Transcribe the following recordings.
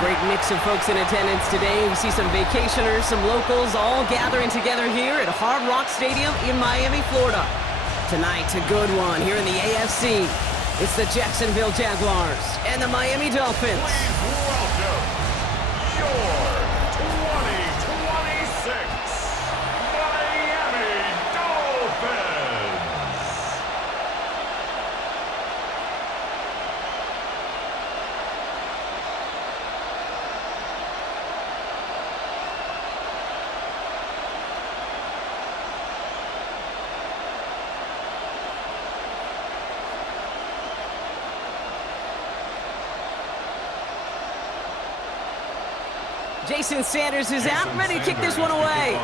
great mix of folks in attendance today. We see some vacationers, some locals, all gathering together here at Hard Rock Stadium in Miami, Florida. Tonight's a good one here in the AFC. It's the Jacksonville Jaguars and the Miami Dolphins. Please welcome your 2026 Miami Dolphins. Jason Sanders is out, ready to kick this one away.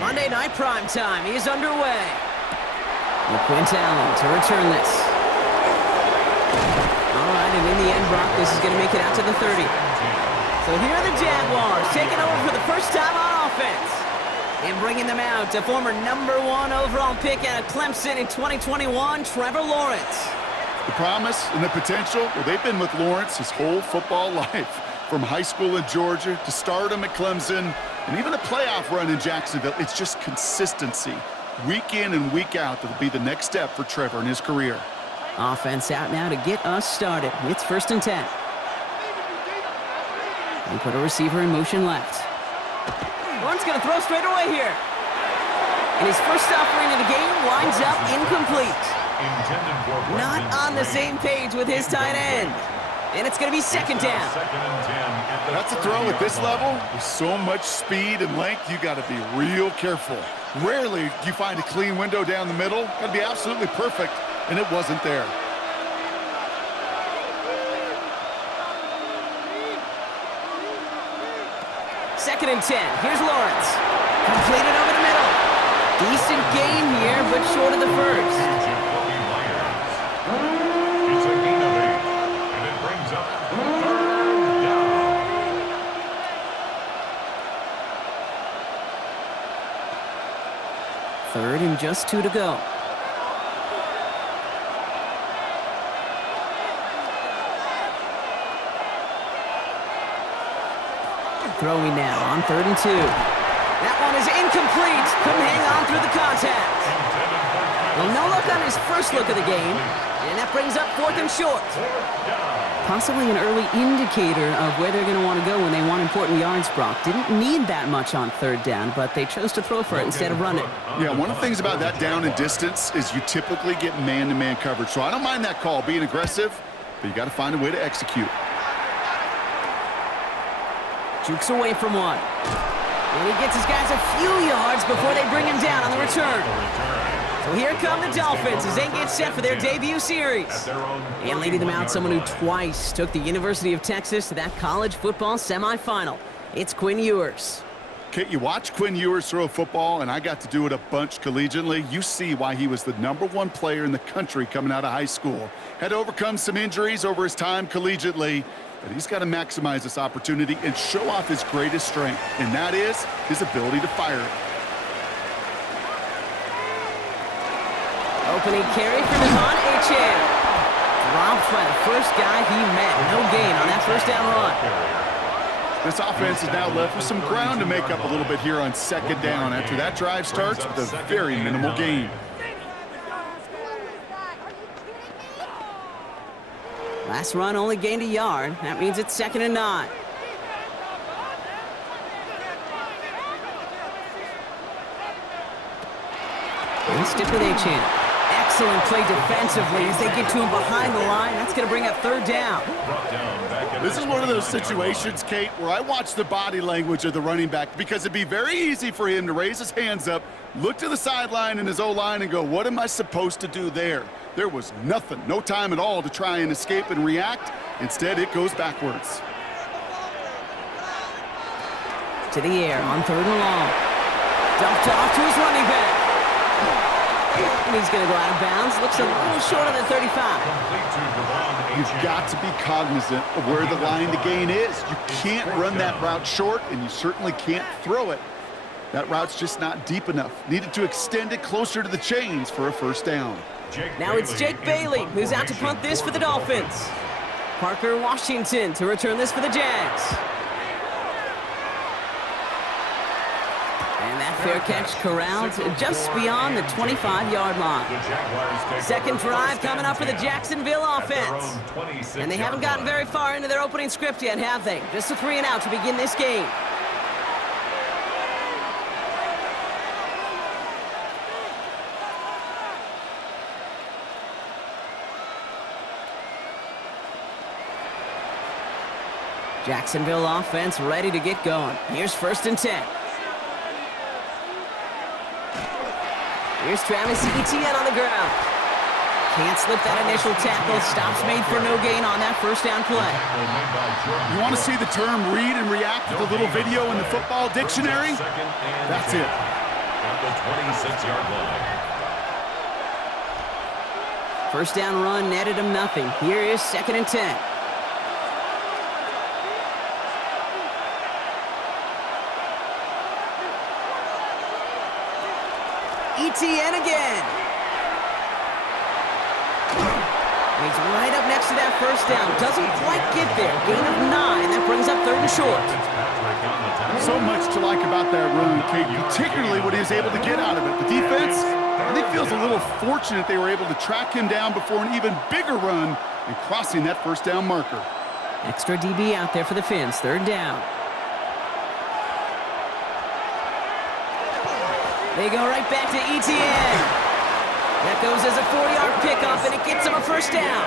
Monday Night Primetime is underway. Quint Allen to return this. All right, and in the end, Brock, this is going to make it out to the 30. So here are the Jaguars taking over for the first time on offense. And bringing them out to former #1 overall pick out of Clemson in 2021, Trevor Lawrence. The promise and the potential, well, they've been with Lawrence his whole football life. From high school in Georgia to stardom at Clemson and even a playoff run in Jacksonville, it's just consistency. Week in and week out, that'll be the next step for Trevor in his career. Offense out now to get us started. It's 1st and 10. We put a receiver in motion left. Lawrence going to throw straight away here. And his first offering of the game winds up incomplete. Not on the same page with his tight end. And it's going to be 2nd down. That's a throw at this level. With so much speed and length, you got to be real careful. Rarely do you find a clean window down the middle. Got to be absolutely perfect, and it wasn't there. Second and 10. Here's Lawrence. Completed over the middle. Decent gain here, but short of the first. Third and just 2 to go. Throwing now on 3rd and 2. That one is incomplete. Couldn't hang on through the contact. Well, no look on his first look of the game. And that brings up 4th and short. Possibly an early indicator of where they're going to want to go when they want important yards, Brock. Didn't need that much on 3rd down, but they chose to throw for it instead of run it. Yeah, one of the things about that down and distance is you typically get man-to-man coverage. So I don't mind that call, being aggressive, but you got to find a way to execute. Jukes away from one. And he gets his guys a few yards before they bring him down on the return. So here come the Dolphins as they get set for their debut series. And leading them out, someone who twice took the University of Texas to that college football semifinal. It's Quinn Ewers. Kate, you watch Quinn Ewers throw a football, and I got to do it a bunch collegiately. You see why he was the #1 player in the country coming out of high school. Had to overcome some injuries over his time collegiately, but he's got to maximize this opportunity and show off his greatest strength, and that is his ability to fire it. Opening carry for Devon Achane. Dropped by the first guy he met. No gain on that 1st down run. This offense is now left with some ground to make up a little bit here on 2nd down after that drive starts with a very minimal gain. Last run only gained a yard. That means it's 2nd and 9. And stick with Achane. Excellent play defensively as they get to him behind the line. That's going to bring up 3rd down. This is one of those situations, Kate, where I watch the body language of the running back because it'd be very easy for him to raise his hands up, look to the sideline in his O-line and go, what am I supposed to do there? There was nothing, no time at all to try and escape and react. Instead, it goes backwards. To the air on 3rd and long. Dumped off to his running back. And he's going to go out of bounds. Looks a little short of the 35. You've got to be cognizant of where the line to gain is. You can't run that route short, and you certainly can't throw it. That route's just not deep enough. Needed to extend it closer to the chains for a 1st down. Now it's Jake Bailey who's out to punt this for the Dolphins. Parker Washington to return this for the Jags. And that fair catch corralled just beyond the 25-yard line. Second drive coming up for the Jacksonville offense. And they haven't gotten very far into their opening script yet, have they? Just a 3-and-out to begin this game. Jacksonville offense ready to get going. Here's 1st and 10. Here's Travis Etienne on the ground. Can't slip that initial tackle. Stops made for no gain on that 1st down play. You want to see the term read and react with a little video in the football dictionary? That's it. At the 26-yard line. 1st down run netted him nothing. Here is 2nd and 10. Etienne again. And he's right up next to that 1st down. Doesn't quite get there. Gain of 9. That brings up 3rd and short. So much to like about that run, Kate, particularly what he was able to get out of it. The defense, I think, feels a little fortunate they were able to track him down before an even bigger run and crossing that 1st down marker. Extra DB out there for the Fins. 3rd down. They go right back to Etienne. That goes as a 4-yard pickup, and it gets him a 1st down.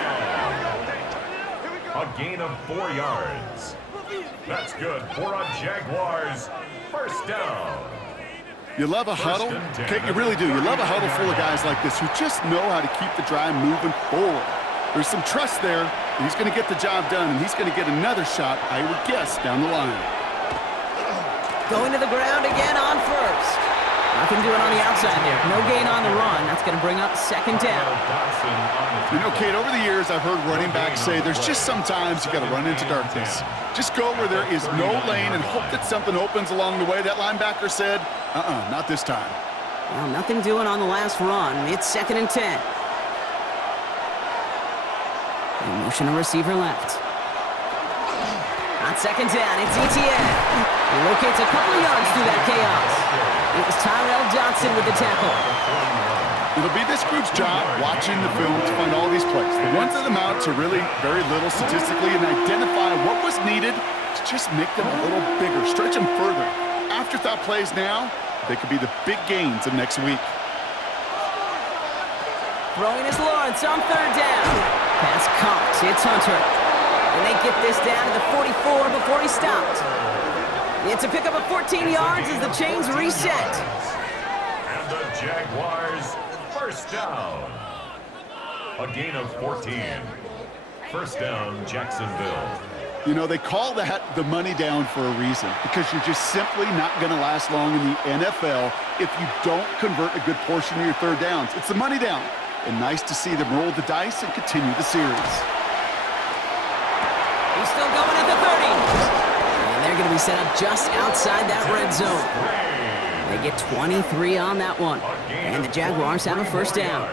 A gain of 4 yards. That's good for a Jaguars 1st down. You love a huddle? Kate, you really do. You love a huddle full of guys like this who just know how to keep the drive moving forward. There's some trust there. He's going to get the job done, and he's going to get another shot, I would guess, down the line. Going to the ground again on 1st. Nothing doing on the outside there. No gain on the run. That's going to bring up 2nd down. You know, Kate, over the years, I've heard running backs say there's just sometimes you got to run into darkness. Just go where there is no lane and hope that something opens along the way. That linebacker said, not this time. Well, nothing doing on the last run. It's 2nd and 10. And motion to receiver left. On 2nd down, it's Etienne. He locates a couple of yards through that chaos. It was Tyrell Johnson with the tackle. It'll be this group's job watching the film to find all these plays. The ones that amount to really very little statistically and identify what was needed to just make them a little bigger, stretch them further. Afterthought plays now, they could be the big gains of next week. Throwing is Lawrence on 3rd down. Pass caught. It's Hunter. And they get this down to the 44 before he stopped. It's a pickup of 14 yards as the chains reset. And the Jaguars 1st down. A gain of 14. 1st down, Jacksonville. You know, they call that the money down for a reason, because you're just simply not going to last long in the NFL if you don't convert a good portion of your 3rd downs. It's the money down. And nice to see them roll the dice and continue the series. He's still going at the 30. And they're going to be set up just outside that red zone. They get 23 on that one. And the Jaguars have a 1st down.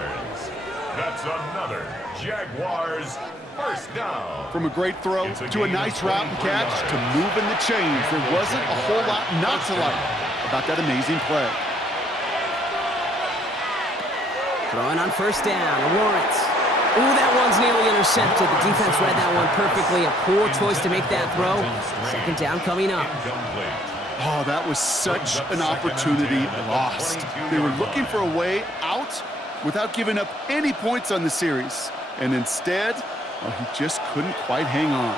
That's another Jaguars 1st down. From a great throw to a nice route and catch to moving the chains, there wasn't a whole lot not to like about that amazing play. Throwing on 1st down, Lawrence. Ooh, that one's nearly intercepted. The defense read that one perfectly. A poor choice to make that throw. 2nd down coming up. Oh, that was such an opportunity lost. They were looking for a way out without giving up any points on the series. And instead, he just couldn't quite hang on.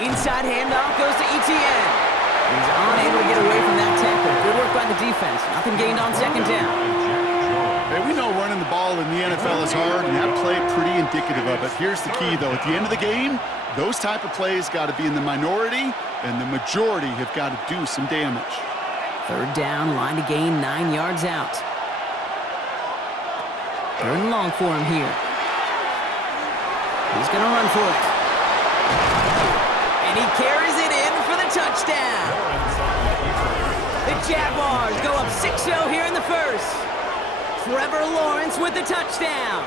Inside handoff goes to Etienne. He's unable to get away from that tackle. Good work by the defense. Nothing gained on 2nd down. Hey, we know running the ball in the NFL is hard, and that play pretty indicative of it. Here's the key, though. At the end of the game, those type of plays got to be in the minority, and the majority have got to do some damage. 3rd down, line to gain 9 yards out. 3rd and long for him here. He's going to run for it. And he carries it in for the touchdown. The Jaguars go up 6-0 here in the 1st. Trevor Lawrence with the touchdown.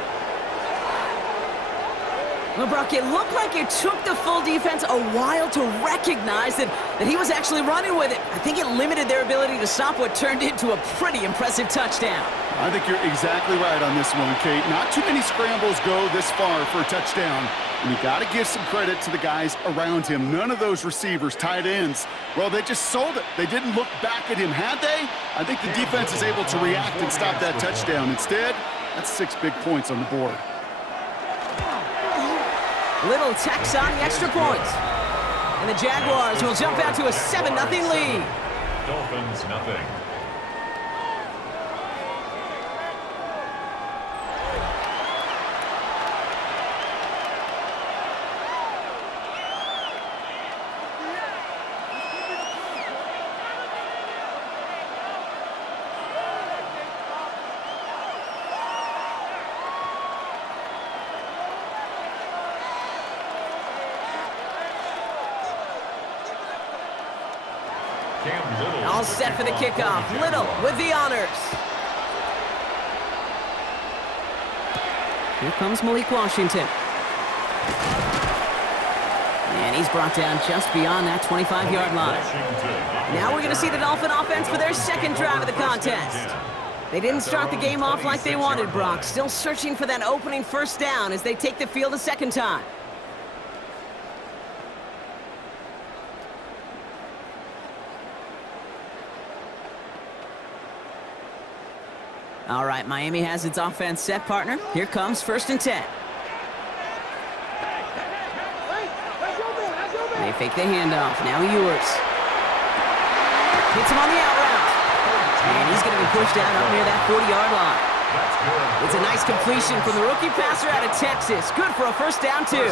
Well, Brock, it looked like it took the full defense a while to recognize that he was actually running with it. I think it limited their ability to stop what turned into a pretty impressive touchdown. I think you're exactly right on this one, Kate. Not too many scrambles go this far for a touchdown. And you got to give some credit to the guys around him. None of those receivers, tight ends, well, they just sold it. They didn't look back at him, had they? I think the defense is able to react and stop that touchdown. Instead, that's 6 big points on the board. Little tacks on the extra point. And the Jaguars will jump out to a 7-0 lead. Dolphins, nothing. All set for the kickoff. Little with the honors. Here comes Malik Washington. And he's brought down just beyond that 25-yard line. Now we're going to see the Dolphin offense for their second drive of the contest. They didn't start the game off like they wanted, Brock. Still searching for that opening first down as they take the field a second time. All right, Miami has its offense set, partner. Here comes 1st and 10. They fake the handoff. Now Ewers. Hits him on the out route. And he's going to be pushed out up near that 40-yard line. It's a nice completion from the rookie passer out of Texas. Good for a first down, too.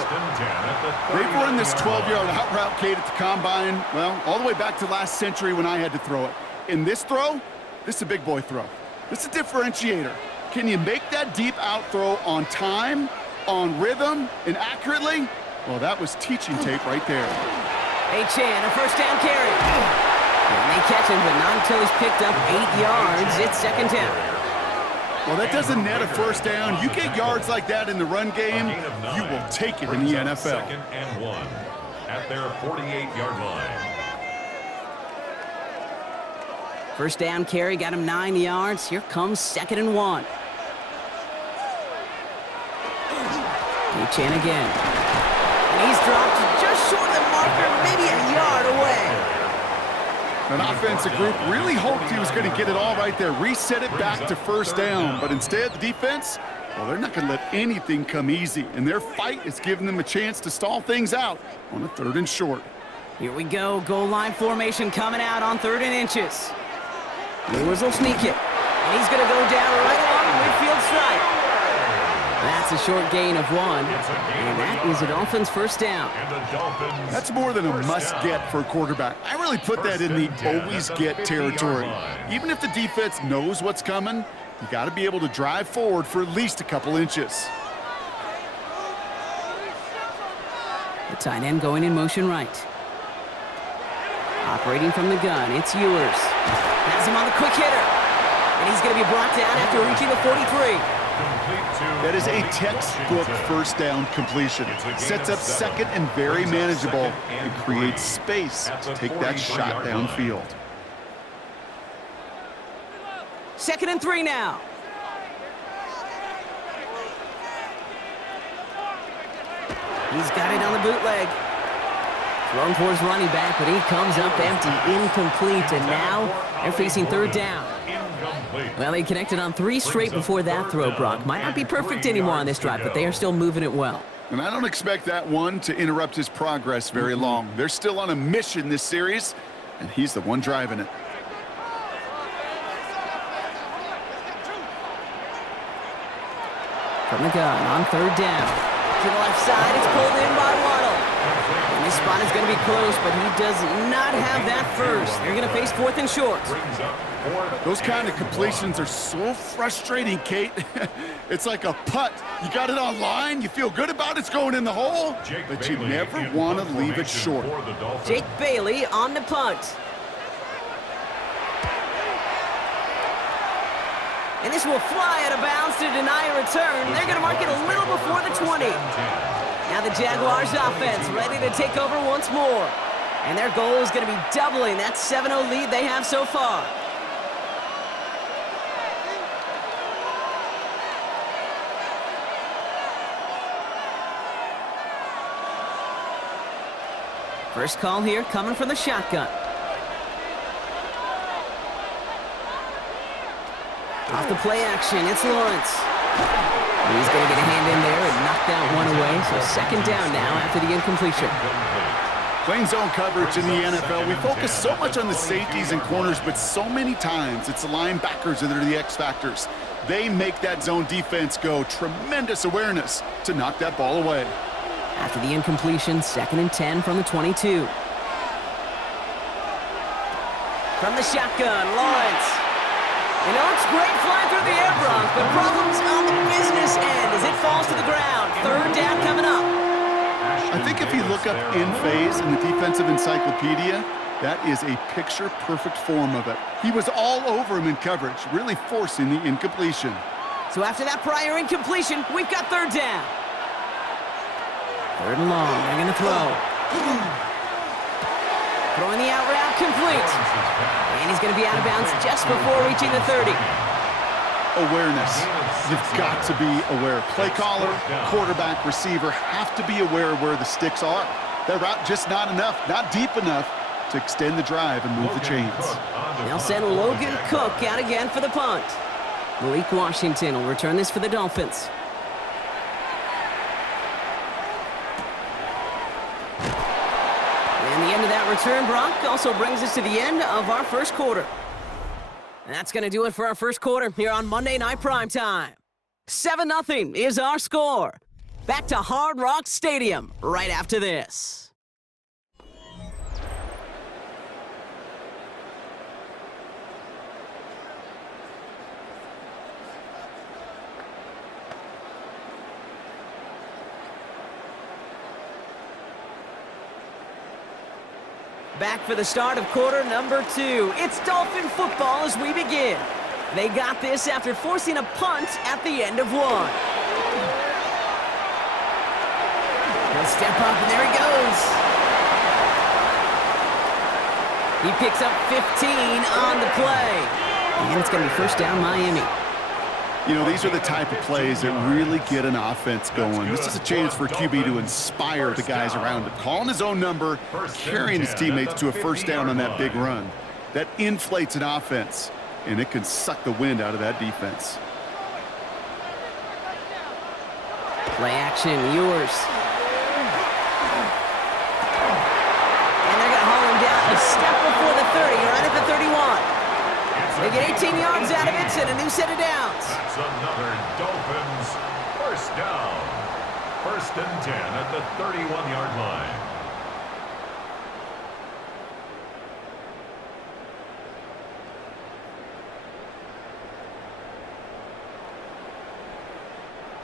They've run this 12-yard out route, Kate, at the combine, well, all the way back to last century when I had to throw it. In this throw, this is a big boy throw. This is a differentiator. Can you make that deep out throw on time, on rhythm, and accurately? Well, that was teaching tape right there. A-Chan, a first down carry. And they catch him, but not until he's picked up 8 yards. It's second down. Well, that doesn't net a first down. You get yards like that in the run game, you will take it in the NFL. 2nd and 1 at their 48-yard line. First down carry got him 9 yards. Here comes 2nd and 1. A-Chan again. And he's dropped just short of the marker, maybe a yard away. An offensive group really hoped he was going to get it all right there, reset it back to first down. But instead, the defense, well, they're not going to let anything come easy. And their fight is giving them a chance to stall things out on a 3rd and short. Here we go. Goal line formation coming out on 3rd and inches. Ewers will sneak it. And he's going to go down right along the midfield stripe. That's a short gain of 1. And that is a Dolphins first down. That's more than a must-get for a quarterback. I really put that in the always-get territory. Even if the defense knows what's coming, you got to be able to drive forward for at least a couple inches. The tight end going in motion right. Operating from the gun, it's Ewers. Has him on the quick hitter. And he's going to be brought down after reaching the 43. That is a textbook first down completion. Sets up 2nd and very manageable and creates space to take that shot downfield. 2nd and 3 now. He's got it on the bootleg. Thrown for his running back, but he comes up empty, incomplete, and now they're facing 3rd down. Well, they connected on 3 straight before that throw, Brock. Might not be perfect anymore on this drive, but they are still moving it well. And I don't expect that one to interrupt his progress very long. They're still on a mission this series, and he's the one driving it. From the gun on 3rd down. To the left side, it's pulled in by Waddle. And this spot is going to be close, but he does not have that first. They're going to face 4th and short. Those kind of completions are so frustrating, Kate. It's like a putt. You got it on line, you feel good about it's going in the hole, but you never want to leave it short. Jake Bailey on the punt. And this will fly out of bounds to deny a return. They're going to mark it a little before the 20. Now the Jaguars offense ready to take over once more. And their goal is going to be doubling that 7-0 lead they have so far. First call here coming from the shotgun. Off the play action, it's Lawrence. He's going to get a hand in there and knock that one away. So second down now after the incompletion. Playing zone coverage in the NFL, we focus so much on the safeties and corners, but so many times it's the linebackers that are the X factors. They make that zone defense go. Tremendous awareness to knock that ball away. After the incompletion, 2nd and 10 from the 22. From the shotgun, Lawrence. You know, it's great flying through the air, Brock, but problems on the business end as it falls to the ground. Third down coming up. I think if you look up in phase in the defensive encyclopedia, that is a picture-perfect form of it. He was all over him in coverage, really forcing the incompletion. So after that prior incompletion, we've got third down. Third and long, they're going to throw. Throwing the out route complete. And he's going to be out of bounds just before reaching the 30. Awareness. You've got to be aware. Play caller, quarterback, receiver have to be aware of where the sticks are. That route just not enough, not deep enough to extend the drive and move the chains. They'll send Logan Cook out again for the punt. Malik Washington will return this for the Dolphins. And the end of that return, Brock, also brings us to the end of our first quarter. And that's going to do it for our first quarter here on Monday Night Primetime. 7-0 is our score. Back to Hard Rock Stadium right after this. Back for the start of quarter number 2. It's Dolphin football as we begin. They got this after forcing a punt at the end of one. He'll step up, and there he goes. He picks up 15 on the play. And it's going to be first down Miami. You know, these are the type of plays that really get an offense going. This is a chance for QB to inspire the guys around him. Calling his own number, carrying his teammates to a first down on that big run. That inflates an offense, and it can suck the wind out of that defense. Play action, yours. And they're going to haul him down a step before the 30, right at the 31. They get 18 yards out of it and a new set of downs. That's another Dolphins first down. 1st and 10 at the 31-yard line.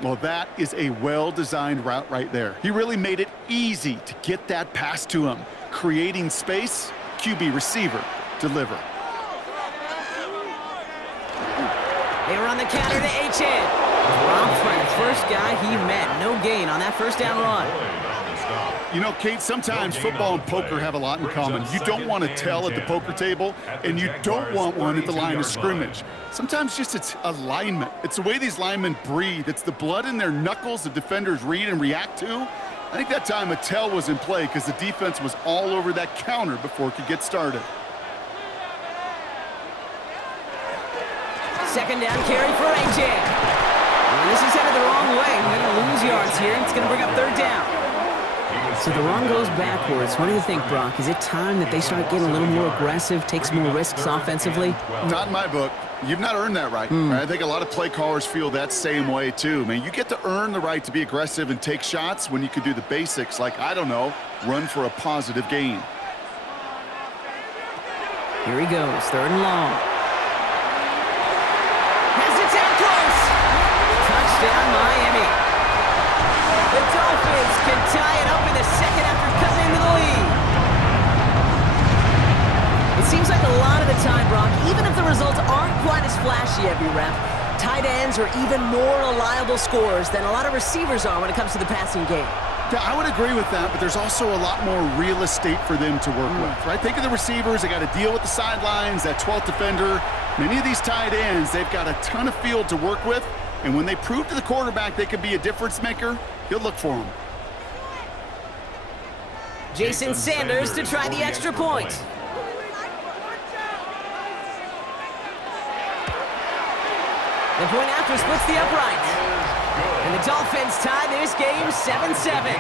Well, that is a well-designed route right there. He really made it easy to get that pass to him. Creating space, QB receiver, deliver. They run the counter to H.N. Romped by the first guy he met. No gain on that first down run. You know, Kate, sometimes football and poker have a lot in common. You don't want to tell at the poker table, and you don't want one at the line of scrimmage. Sometimes just it's alignment. It's the way these linemen breathe. It's the blood in their knuckles the defenders read and react to. I think that time a tell was in play because the defense was all over that counter before it could get started. Second down carry for A.J. And this is headed the wrong way. We're going to lose yards here. It's going to bring up third down. So the run goes backwards. What do you think, Brock? Is it time that they start getting a little more aggressive, take some more risks offensively? Not in my book. You've not earned that right. I think a lot of play callers feel that same way, too. Man, you get to earn the right to be aggressive and take shots when you can do the basics, like, I don't know, run for a positive gain. Here he goes, third and long. Has it down close. Touchdown, Miami. The Dolphins can tie it up in the second after cutting into the lead. It seems like a lot of the time, Brock, even if the results aren't quite as flashy every rep, tight ends are even more reliable scorers than a lot of receivers are when it comes to the passing game. Yeah, I would agree with that, but there's also a lot more real estate for them to work with, right? Think of the receivers. They got to deal with the sidelines, that 12th defender. Many of these tight ends, they've got a ton of field to work with, and when they prove to the quarterback they could be a difference maker, he'll look for them. Jason Sanders to try the extra point. The point after splits the uprights. And the Dolphins tie this game 7-7.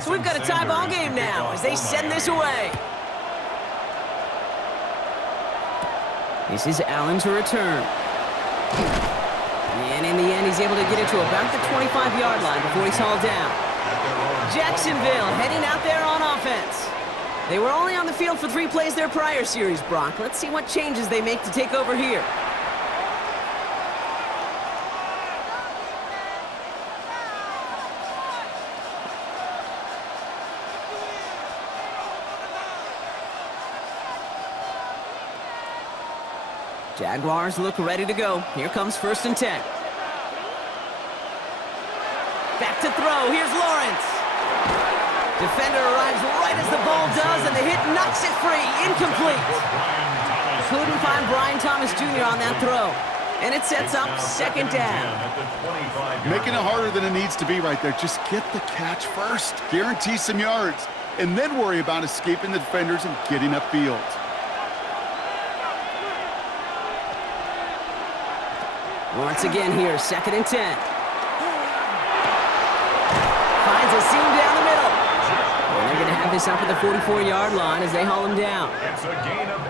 So we've got a tie ball game now as they send this away. This is Allen to return. And in the end, he's able to get it to about the 25-yard line before he's hauled down. Jacksonville heading out there on offense. They were only on the field for 3 plays their prior series, Brock. Let's see what changes they make to take over here. Jaguars look ready to go. Here comes 1st and 10. Back to throw. Here's Lawrence. Defender arrives right as the ball does, and the hit knocks it free. Incomplete. Couldn't find Brian Thomas Jr. on that throw. And it sets up 2nd down. Making it harder than it needs to be right there. Just get the catch first. Guarantee some yards. And then worry about escaping the defenders and getting upfield. Once again here, 2nd and 10. Finds a seam down the middle. And they're going to have this up at the 44-yard line as they haul him down.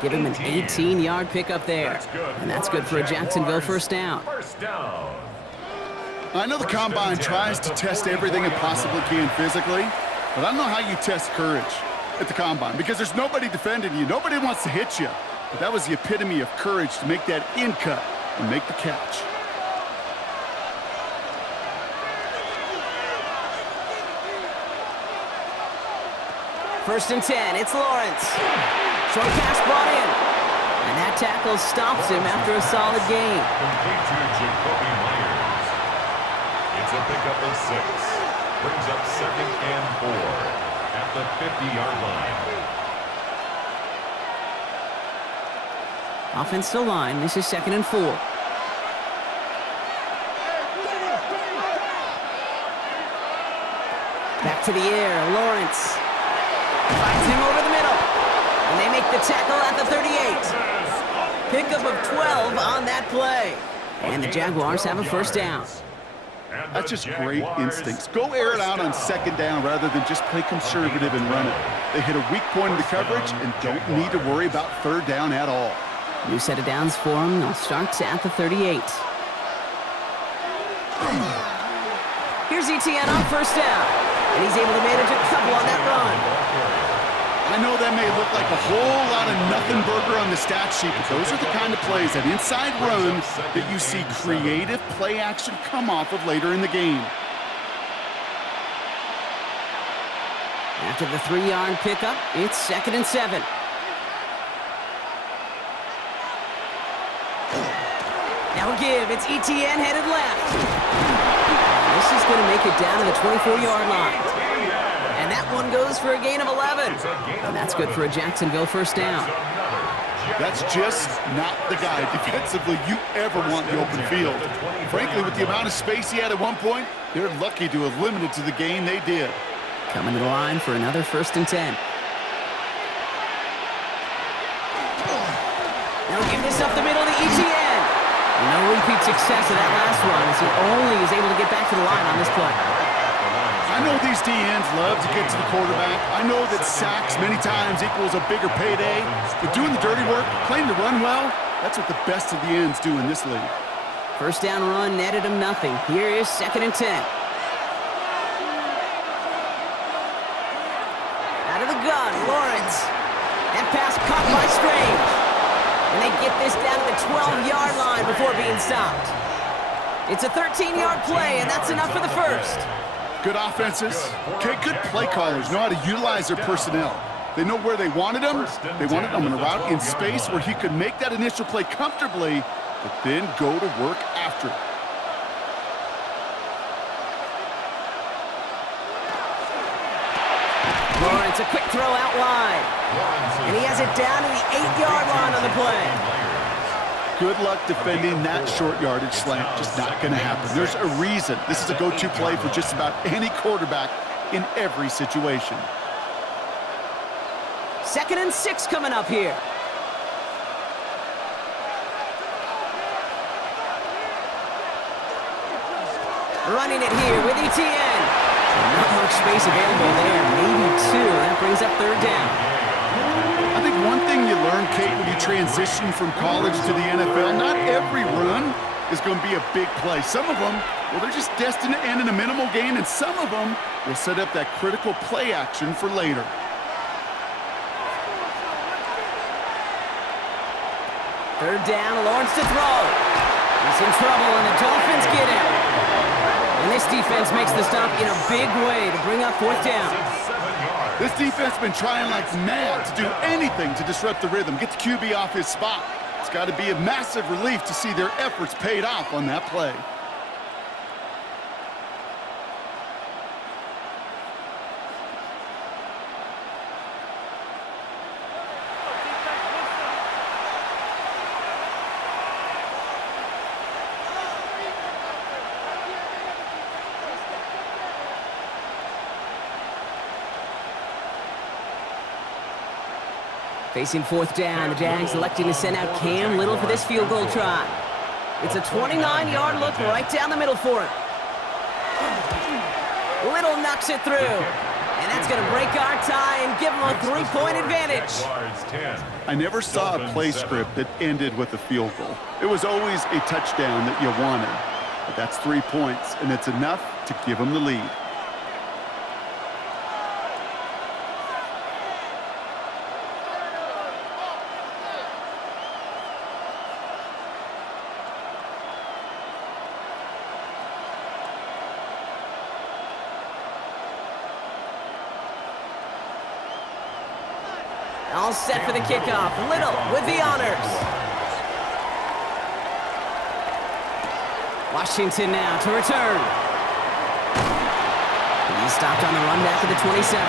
Give him an 18-yard pickup there. And that's good for a Jacksonville 1st down. I know the Combine tries to test everything it possibly can physically, but I don't know how you test courage at the Combine because there's nobody defending you. Nobody wants to hit you. But that was the epitome of courage to make that in cut and make the catch. First and 10, it's Lawrence. Short pass brought in. And that tackle stops him after a solid gain. Complete to Jacoby Myers. It's a pickup of 6. Brings up 2nd and 4 at the 50-yard line. Offensive line, this is 2nd and 4. Back to the air, Lawrence. Finds him over the middle. And they make the tackle at the 38. Pickup of 12 on that play. And the Jaguars have a 1st down. That's just great instincts. Go air it out on 2nd down rather than just play conservative and run it. They hit a weak point in the coverage and don't need to worry about 3rd down at all. New set of downs for him. They'll start at the 38. Here's ETN on 1st down. And he's able to manage a couple on that run. I know that may look like a whole lot of nothing burger on the stat sheet, but those are the kind of plays, that inside run, that you see creative play action come off of later in the game. After the 3-yard pickup, it's 2nd and 7. Now a give. It's ETN headed left. This is going to make it down to the 24-yard line. And that one goes for a gain of 11. And that's good for a Jacksonville 1st down. That's just not the guy defensively you ever want in the open field. Frankly, with the amount of space he had at one point, they're lucky to have limited to the gain they did. Coming to the line for another 1st and 10. Now give this up the middle to ETN. No repeat success of that last one as he only is able to get back to the line on this play. I know these DNs love to get to the quarterback. I know that sacks many times equals a bigger payday. But doing the dirty work, playing to run well, that's what the best of the ends do in this league. First down run netted him nothing. Here is 2nd and 10. Out of the gun, Lawrence. That pass caught by Strange. And they get this down to the 12-yard line before being stopped. It's a 13-yard play, and that's enough for the first. Good offenses. Okay, good play callers know how to utilize their personnel. They know where they wanted him. They wanted him on a route in space where he could make that initial play comfortably, but then go to work after it. Lawrence, a quick throw out wide. And he has it down to the 8-yard line on the play. Good luck defending that short yardage slant. Just not going to happen. There's a reason this is a go-to play for just about any quarterback in every situation. 2nd and 6 coming up here. Running it here with ETN. Not much space available there. Maybe 2. That brings up 3rd down. I think one thing you learn, Kate, when you transition from college to the NFL, not every run is going to be a big play. Some of them, well, they're just destined to end in a minimal gain, and some of them will set up that critical play action for later. Third down, Lawrence to throw. He's in trouble, and the Dolphins get him. And this defense makes the stop in a big way to bring up 4th down. This defense has been trying like mad to do anything to disrupt the rhythm, get the QB off his spot. It's got to be a massive relief to see their efforts paid off on that play. Facing 4th down, the Jags electing to send out Cam Little for this field goal try. It's a 29-yard look right down the middle for him. Little knocks it through. And that's going to break our tie and give them a 3-point advantage. I never saw a play script that ended with a field goal. It was always a touchdown that you wanted. But that's 3 points, and it's enough to give them the lead. All set for the kickoff. Little with the honors. Washington now to return. He's stopped on the run back to the 27.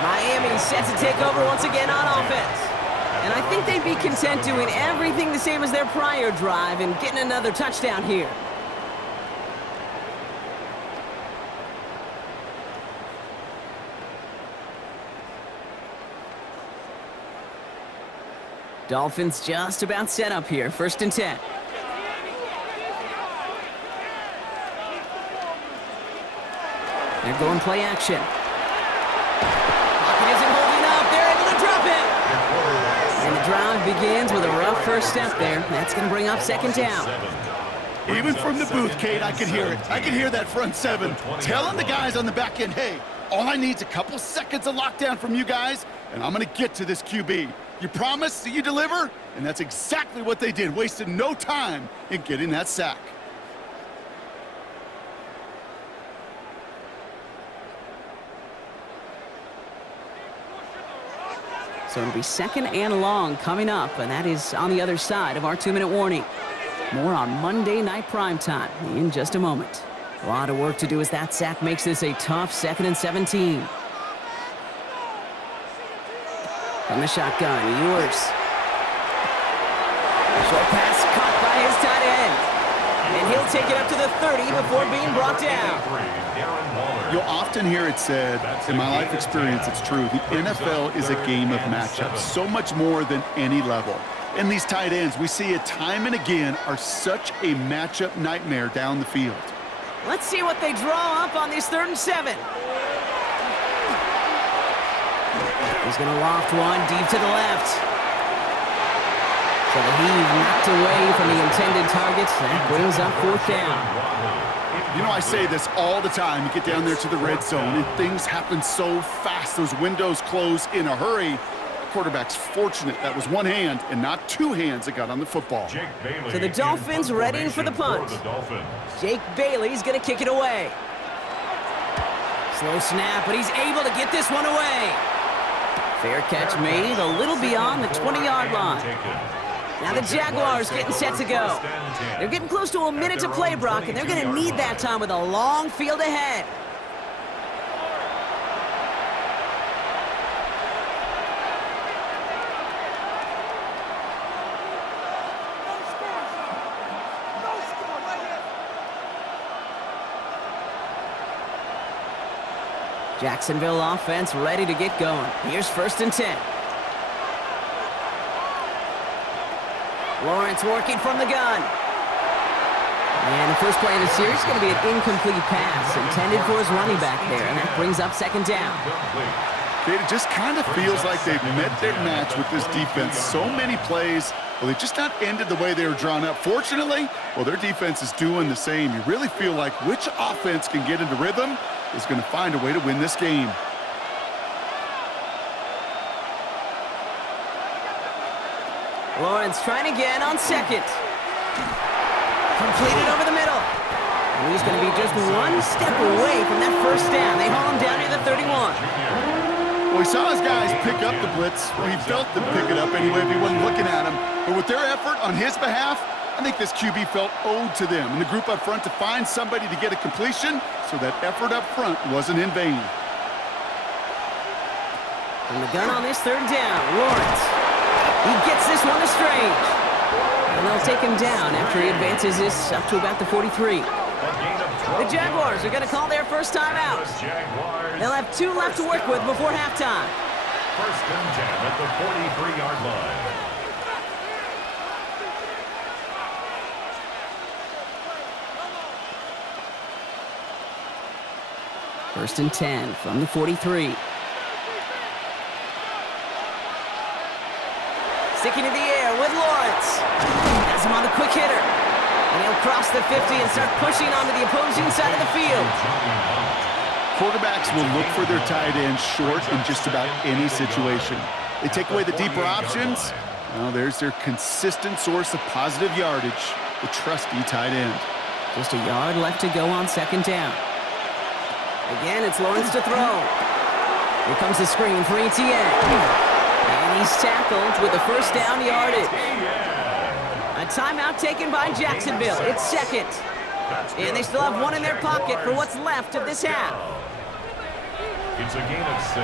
Miami set to take over once again on offense. And I think they'd be content doing everything the same as their prior drive and getting another touchdown here. Dolphins just about set up here. 1st and 10. They're going play action. Pocket isn't holding up. They're able to drop it. And the drive begins with a rough first step there. That's going to bring up 2nd down. Even from the booth, Kate, I can hear it. I can hear that front 7 telling the guys on the back end, hey, all I need is a couple seconds of lockdown from you guys, and I'm going to get to this QB. You promise that you deliver? And that's exactly what they did, wasted no time in getting that sack. So it'll be 2nd and long coming up, and that is on the other side of our 2-minute warning. More on Monday Night Primetime in just a moment. A lot of work to do as that sack makes this a tough 2nd and 17. From the shotgun, Ewers. Short pass caught by his tight end. And he'll take it up to the 30 before being brought down. You'll often hear it said, in my life experience, it's true, the NFL is a game of matchups, so much more than any level. And these tight ends, we see it time and again, are such a matchup nightmare down the field. Let's see what they draw up on this 3rd and 7. He's going to loft one deep to the left. So he's knocked away from the intended targets. That brings up 4th down. You know, I say this all the time. You get down there to the red zone, and things happen so fast. Those windows close in a hurry. The quarterback's fortunate that was one hand and not two hands that got on the football. So the Dolphins readying for the punt. Jake Bailey's going to kick it away. Slow snap, but he's able to get this one away. Fair catch made a little beyond the 20-yard line. Now the Jaguars getting set to go. They're getting close to a minute to play, Brock, and they're going to need that time with a long field ahead. Jacksonville offense ready to get going. Here's 1st and 10. Lawrence working from the gun. And the first play of the series is going to be an incomplete pass intended for his running back there, and that brings up 2nd down. It just kind of feels like they've met their match with this defense. So many plays, well, they just not ended the way they were drawn up. Fortunately, well, their defense is doing the same. You really feel like which offense can get into rhythm is going to find a way to win this game. Lawrence trying again on 2nd. Completed over the middle. And he's going to be just one step away from that 1st down. They haul him down near the 31. Well, he saw his guys pick up the blitz. Well, he felt them pick it up anyway if he wasn't looking at him. But with their effort on his behalf, I think this QB felt owed to them and the group up front to find somebody to get a completion, so that effort up front wasn't in vain. And the gun on this 3rd down, Lawrence. He gets this one to Strange. And they'll take him down after he advances this up to about the 43. The Jaguars are going to call their first time out. They'll have 2 left to work with before halftime. 1st and 10 at the 43-yard line. First and 10 from the 43. Sticking to the air with Lawrence. Has him on a quick hitter. And he'll cross the 50 and start pushing onto the opposing side of the field. Quarterbacks will look for their tight end short in just about any situation. They take away the deeper options. Well, there's their consistent source of positive yardage, the trusty tight end. Just a yard left to go on 2nd down. Again, it's Lawrence to throw. Here comes the screen for ETN. And he's tackled with the 1st down yardage. A timeout taken by Jacksonville. It's 2nd. And they still have 1 in their pocket for what's left of this half. It's a gain of 6.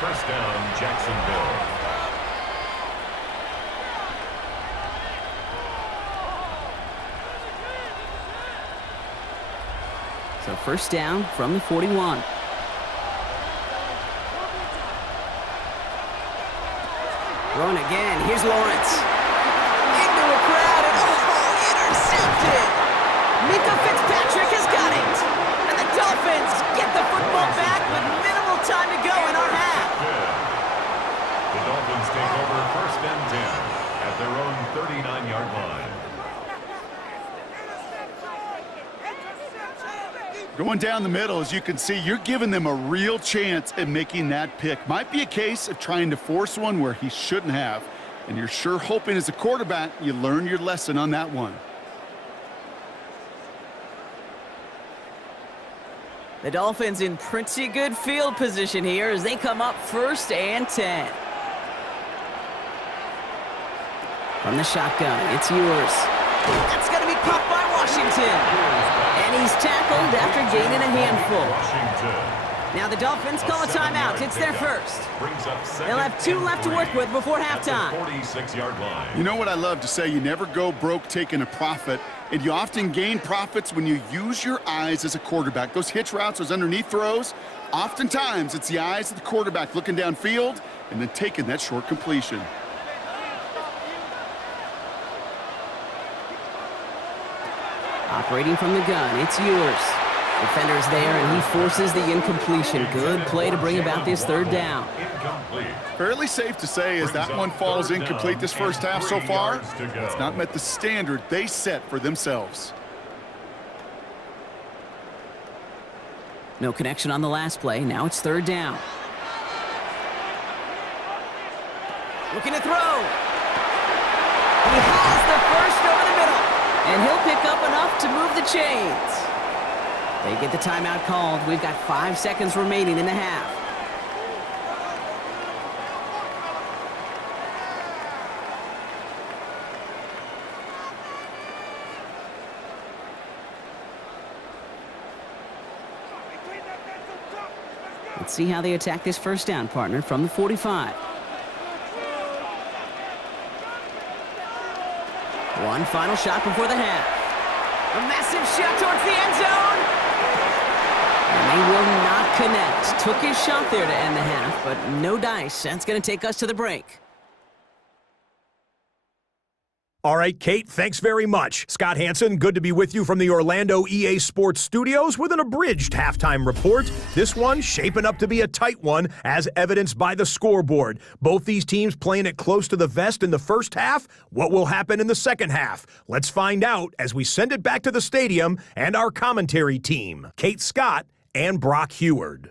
1st down, Jacksonville. So 1st down from the 41. Thrown again. Here's Lawrence. Into a crowd and intercepted. Mika Fitzpatrick has got it. And the Dolphins get the football back with minimal time to go in our half. The Dolphins take over 1st and 10 at their own 39-yard line. Going down the middle, as you can see, you're giving them a real chance at making that pick. Might be a case of trying to force one where he shouldn't have. And you're sure hoping as a quarterback you learn your lesson on that one. The Dolphins in pretty good field position here as they come up 1st and 10. From the shotgun, it's yours. That's going to be caught by Washington. And he's tackled after gaining a handful. Now the Dolphins call a timeout. It's their 1st. They'll have 2 left to work with before halftime. 46-yard line. You know what I love to say? You never go broke taking a profit, and you often gain profits when you use your eyes as a quarterback. Those hitch routes, those underneath throws, oftentimes it's the eyes of the quarterback looking downfield and then taking that short completion. Operating from the gun, it's yours. Defender's there, and he forces the incompletion. Good play to bring about this third down. Incomplete. Fairly safe to say as that one falls incomplete this first half so far, it's not met the standard they set for themselves. No connection on the last play. Now it's third down. Looking to throw. He has the first over the middle, and he'll pick up enough to move the chains. They get the timeout called. We've got 5 seconds remaining in the half. Let's see how they attack this first down, partner, from the 45. One final shot before the half. A massive shot towards the end zone. And they will not connect. Took his shot there to end the half, but no dice. That's going to take us to the break. All right, Kate, thanks very much. Scott Hansen, good to be with you from the Orlando EA Sports Studios with an abridged halftime report. This one shaping up to be a tight one, as evidenced by the scoreboard. Both these teams playing it close to the vest in the first half. What will happen in the second half? Let's find out as we send it back to the stadium and our commentary team, Kate Scott and Brock Heward.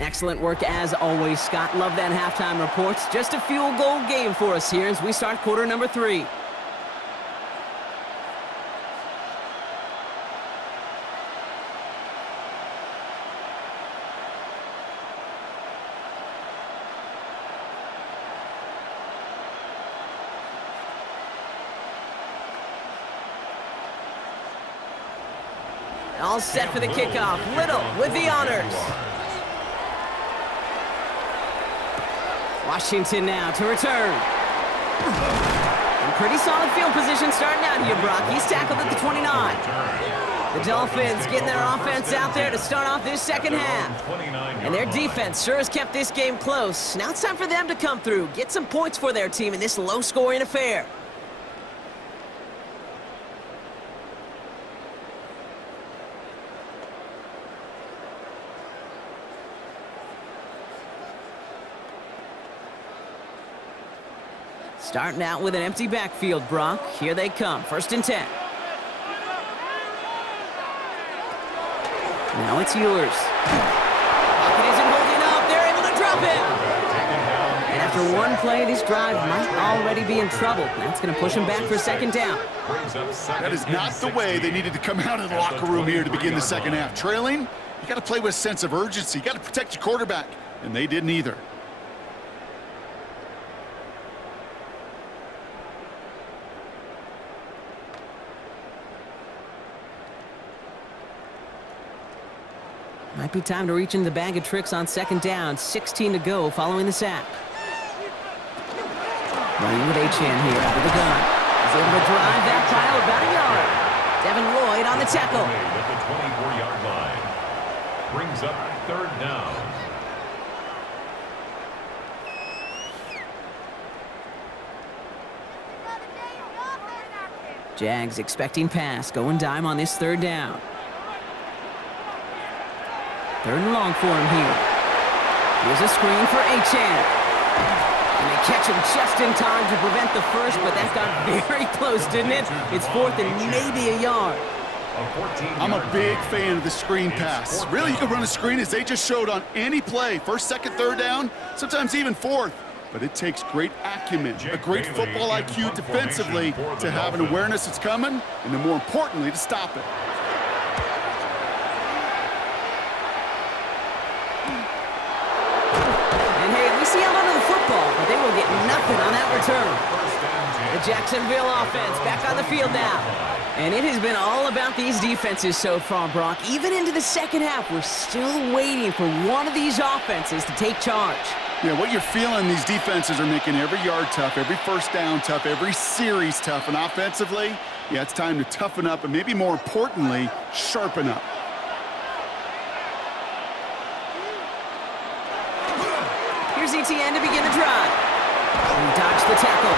Excellent work as always, Scott. Love that halftime report. Just a field goal game for us here as we start quarter number 3. All set for the kickoff. Little with the honors. Washington now to return. And pretty solid field position starting out here, Brock. He's tackled at the 29. The Dolphins getting their offense out there to start off this second half. And their defense sure has kept this game close. Now it's time for them to come through, get some points for their team in this low-scoring affair. Starting out with an empty backfield, Brock. Here they come. 1st and 10. Now it's yours. Pocket isn't holding up. They're able to drop him. And after one play, this drive might already be in trouble. That's going to push him back for a second down. That is not the way they needed to come out of the locker room here to begin the second half. Trailing, you got to play with a sense of urgency. You got to protect your quarterback, and they didn't either. Might be time to reach into the bag of tricks on second down. 16 to go following the sack. Running with Achane here out of the gun. He's able to drive that pile about a yard. Devin Lloyd on the tackle. At the 24-yard line. Brings up 3rd down. Jags expecting pass. Going dime on this 3rd down. 3rd and long for him here. Here's a screen for Achane. And they catch him just in time to prevent the first, but that got very close, didn't it? It's 4th and maybe a yard. I'm a big fan of the screen pass. Really, you can run a screen as they just showed on any play. 1st, 2nd, 3rd down, sometimes even 4th. But it takes great acumen, a great football IQ defensively to have an awareness it's coming, and then more importantly, to stop it. But they will get nothing on that return. The Jacksonville offense back on the field now. And it has been all about these defenses so far, Brock. Even into the second half, we're still waiting for one of these offenses to take charge. Yeah, what you're feeling, these defenses are making every yard tough, every first down tough, every series tough. And offensively, Yeah, it's time to toughen up and maybe more importantly, sharpen up. Here's ETN to begin the drive. He dodged the tackle.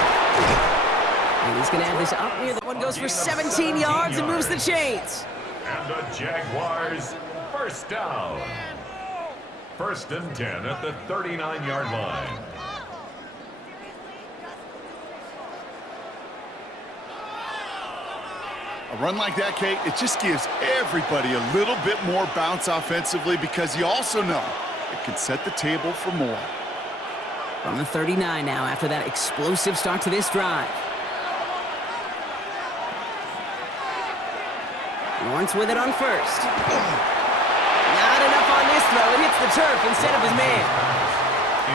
And he's going to have this up near. That one goes for 17 yards and moves the chains. And the Jaguars first down. 1st and 10 at the 39-yard line. A run like that, Kate, it just gives everybody a little bit more bounce offensively because you also know it can set the table for more. From the 39 now after that explosive start to this drive. Lawrence with it on first. Not enough on this throw. It hits the turf instead of his man.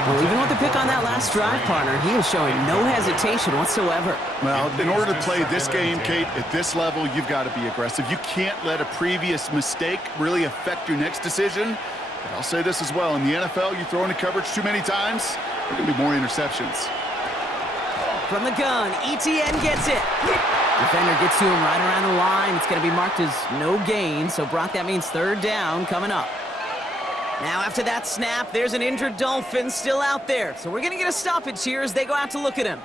Well, even with the pick on that last drive, partner, he is showing no hesitation whatsoever. Well, in order to play this game, Kate, at this level, you've got to be aggressive. You can't let a previous mistake really affect your next decision. But I'll say this as well. In the NFL, you throw into coverage too many times, there are going to be more interceptions. From the gun, ETN gets it. Defender gets to him right around the line. It's going to be marked as no gain. So, Brock, that means 3rd down coming up. Now, after that snap, there's an injured Dolphin still out there. So we're going to get a stoppage here as they go out to look at him.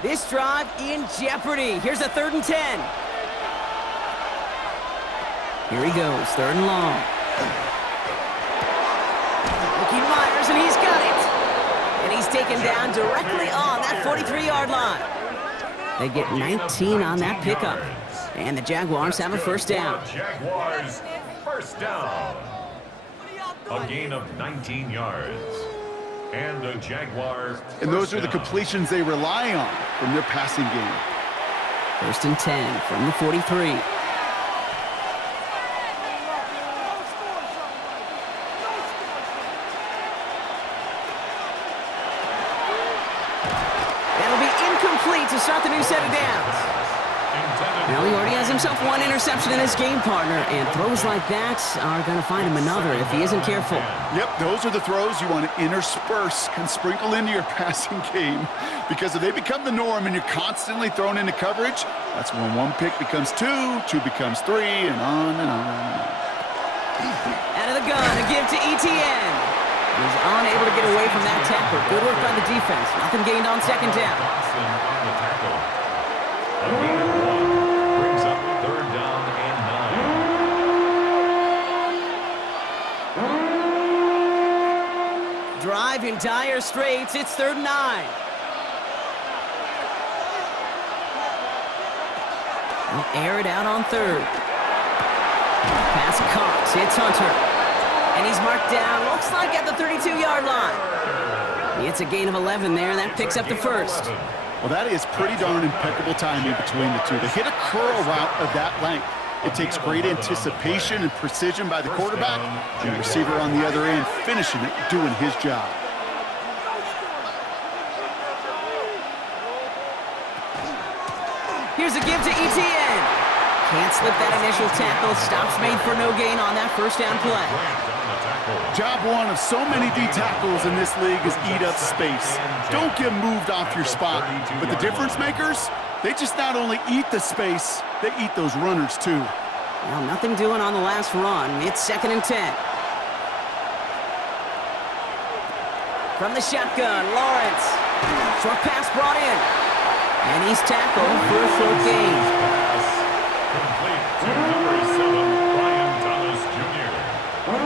This drive in jeopardy. Here's a 3rd and 10. Here he goes, 3rd and long. Looking Myers, and he's got it. And he's taken down directly on that 43-yard line. They get 19 on that pickup. And the Jaguars have a 1st down. Jaguars first down. A gain of 19 yards. And the Jaguars. And those are the completions they rely on from their passing game. 1st and 10 from the 43. That'll be incomplete to start the new set of downs. Well, he already has himself 1 interception in this game, partner, and throws like that are going to find him another if he isn't careful. Yep, those are the throws you want to intersperse and sprinkle into your passing game, because if they become the norm and you're constantly thrown into coverage, that's when 1 pick becomes 2, 2 becomes 3, and on and on and on. Out of the gun, a give to ETN. He's unable to get away from that tackle. Good work by the defense. Nothing gained on 2nd down. A gain of 1 brings up 3rd down and 9. Drive in dire straits. It's 3rd and 9. They'll air it out on 3rd. Pass caught. It's Hunter. And he's marked down, looks like at the 32-yard line. It's a gain of 11 there, and that picks up the 1st. Well, that is pretty darn impeccable timing between the two. To hit a curl route of that length, it takes great anticipation and precision by the quarterback, and the receiver on the other end finishing it, doing his job. Here's a give to ETN. Can't slip that initial tackle. Stops made for no gain on that 1st down play. Job 1 of so many D tackles in this league is eat up space. Don't get moved off your spot. But the difference makers, they just not only eat the space, they eat those runners too. Well, nothing doing on the last run. It's 2nd and 10. From the shotgun, Lawrence. Short pass brought in. And he's tackled for a short gain. Complete to number 7, Brian Thomas Jr. A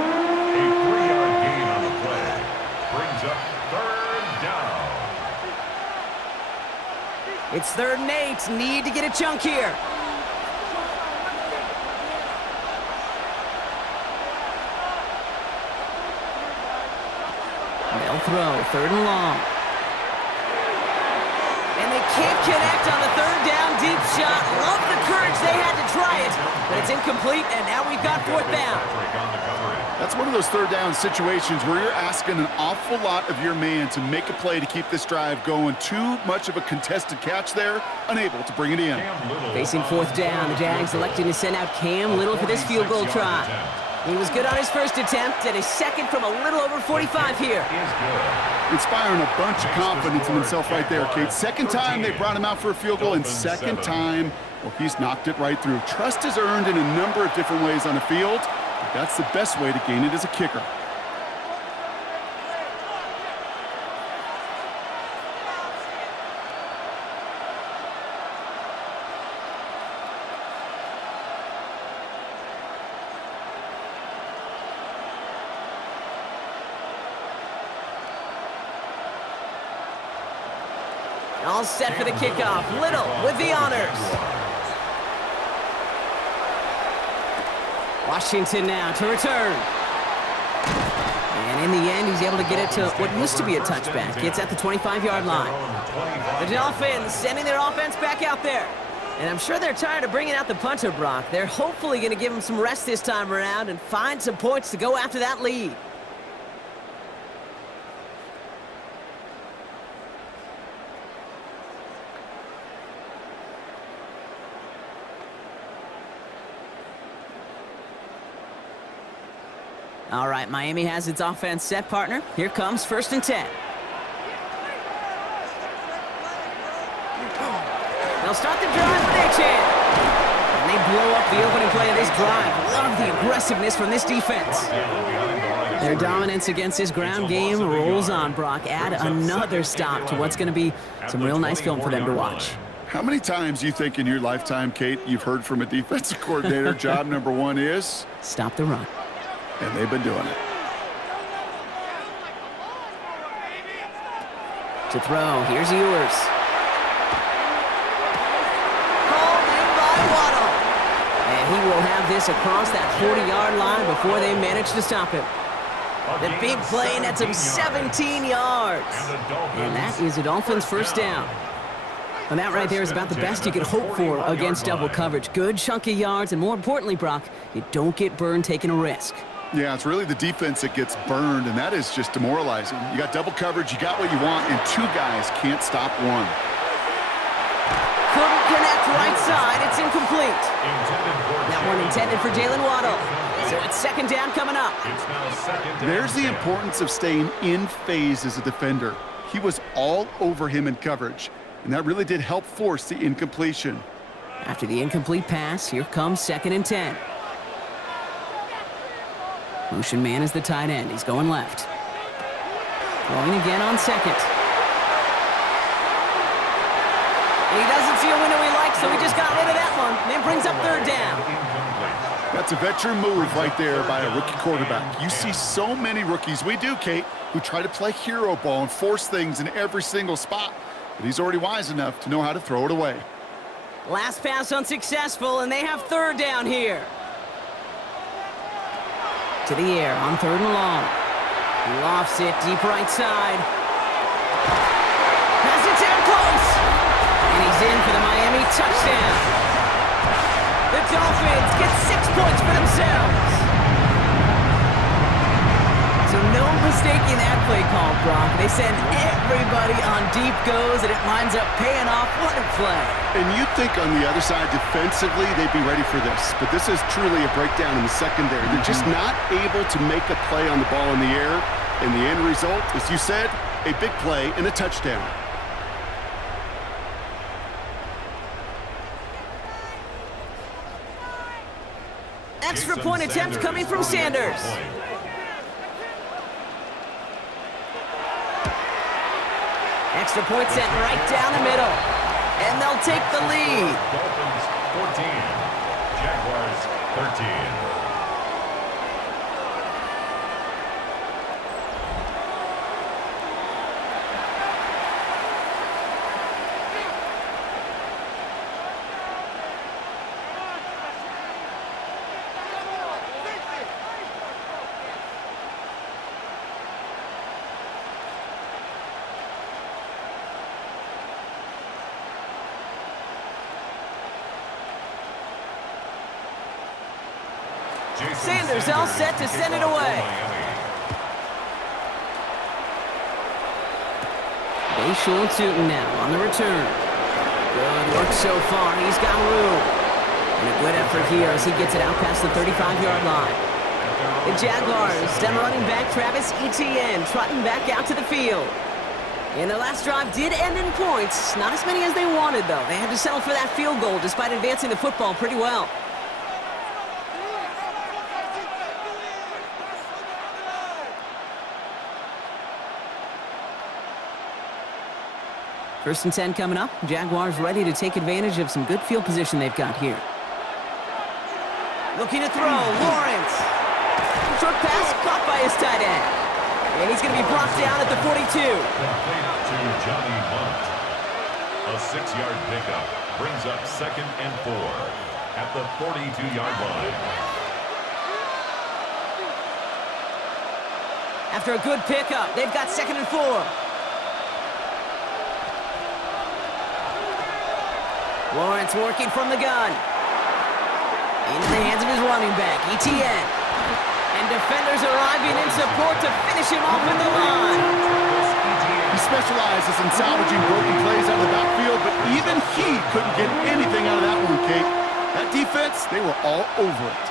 3-yard gain on the play brings up 3rd down. It's 3rd and 8. Need to get a chunk here. They'll throw 3rd and long. And they can't connect on the 3rd down deep shot. Love the courage they had to try it, but It's incomplete, and now we've got fourth down. That's one of those third down situations where you're asking an awful lot of your man to make a play to keep this drive going. Too much of a contested catch there, unable to bring it in. Facing fourth down, the Jags electing to send out Cam Little for this field goal try. He was good on his first attempt, and his second from a little over 45 here. Inspiring a bunch of confidence in himself right there, Kate. Second time they brought him out for a field goal, and second time, well, he's knocked it right through. Trust is earned in a number of different ways on the field, but that's the best way to gain it as a kicker. All set for the kickoff. Little with the honors. Washington now to return. And in the end, he's able to get it to what used to be a touchback. It's at the 25-yard line. The Dolphins sending their offense back out there. And I'm sure they're tired of bringing out the punter, Brock. They're hopefully going to give him some rest this time around and find some points to go after that lead. All right, Miami has its offense set, partner. Here comes 1st and 10. They'll start the drive with their chance. And they blow up the opening play of this drive. Love the aggressiveness from this defense. Their dominance against this ground game rolls on, Brock. Add another stop to what's going to be some real nice film for them to watch. How many times do you think in your lifetime, Kate, you've heard from a defensive coordinator, job number one is? Stop the run. And they've been doing it. To throw, here's Ewers. Called in by Waddle. And he will have this across that 40-yard line before they manage to stop him. The big play nets him 17 yards. And that is a Dolphins first down. And that right there is about the best you could hope for against double coverage. Good chunky yards, and more importantly, Brock, you don't get burned taking a risk. Yeah, it's really the defense that gets burned, and that is just demoralizing. You got double coverage, you got what you want, and two guys can't stop one. Couldn't connect right side. It's incomplete. That one intended for Jalen Waddle. So it's second down coming up. There's the importance of staying in phase as a defender. He was all over him in coverage, and that really did help force the incompletion. After the incomplete pass, here comes 2nd and 10. Motion man is the tight end. He's going left. Throwing again on 2nd. He doesn't see a window he likes, so he just got rid of that one. Then brings up 3rd down. That's a veteran move right there by a rookie quarterback. You see so many rookies, we do, Kate, who try to play hero ball and force things in every single spot. But he's already wise enough to know how to throw it away. Last pass unsuccessful, and they have 3rd down here. To the air on 3rd and long. He lofts it deep right side. Has it down close. And he's in for the Miami touchdown. The Dolphins get 6 points for themselves. So no mistaking that play call, Brock. They send everybody on deep goes, and it winds up paying off. What a play. And you'd think on the other side, defensively, they'd be ready for this. But this is truly a breakdown in the secondary. They're just not able to make a play on the ball in the air. And the end result, as you said, a big play and a touchdown. Extra point attempt coming from Sanders. Extra point sent right down the middle. And they'll take the lead. Dolphins 14, Jaguars 13. Sanders all set to send it away. They Sean Tootin now on the return. Good work so far. He's got room. And a good effort here as he gets it out past the 35-yard line. The Jaguars, stem running back Travis Etienne trotting back out to the field. And the last drive did end in points. Not as many as they wanted, though. They had to settle for that field goal despite advancing the football pretty well. First and 10 coming up. Jaguars ready to take advantage of some good field position they've got here. Looking to throw, Lawrence. Short pass caught by his tight end. And he's going to be blocked down at the 42. Complete to Johnny Bunt. A 6-yard pickup brings up 2nd and 4 at the 42-yard line. After a good pickup, they've got 2nd and 4. Lawrence working from the gun. Into the hands of his running back, Etienne. And defenders arriving in support to finish him off at the line. He specializes in salvaging broken plays out of the backfield, but even he couldn't get anything out of that one, Kate. That defense, they were all over it.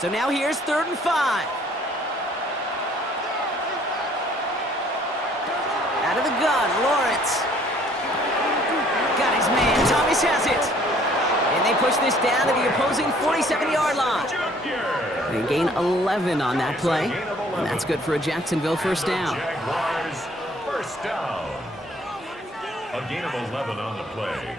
So now here's 3rd and 5. Out of the gun, Lawrence. Got his man, Thomas has it. And they push this down to the opposing 47-yard line. They gain 11 on that play. And that's good for a Jacksonville first down. Jaguars first down. A gain of 11 on the play.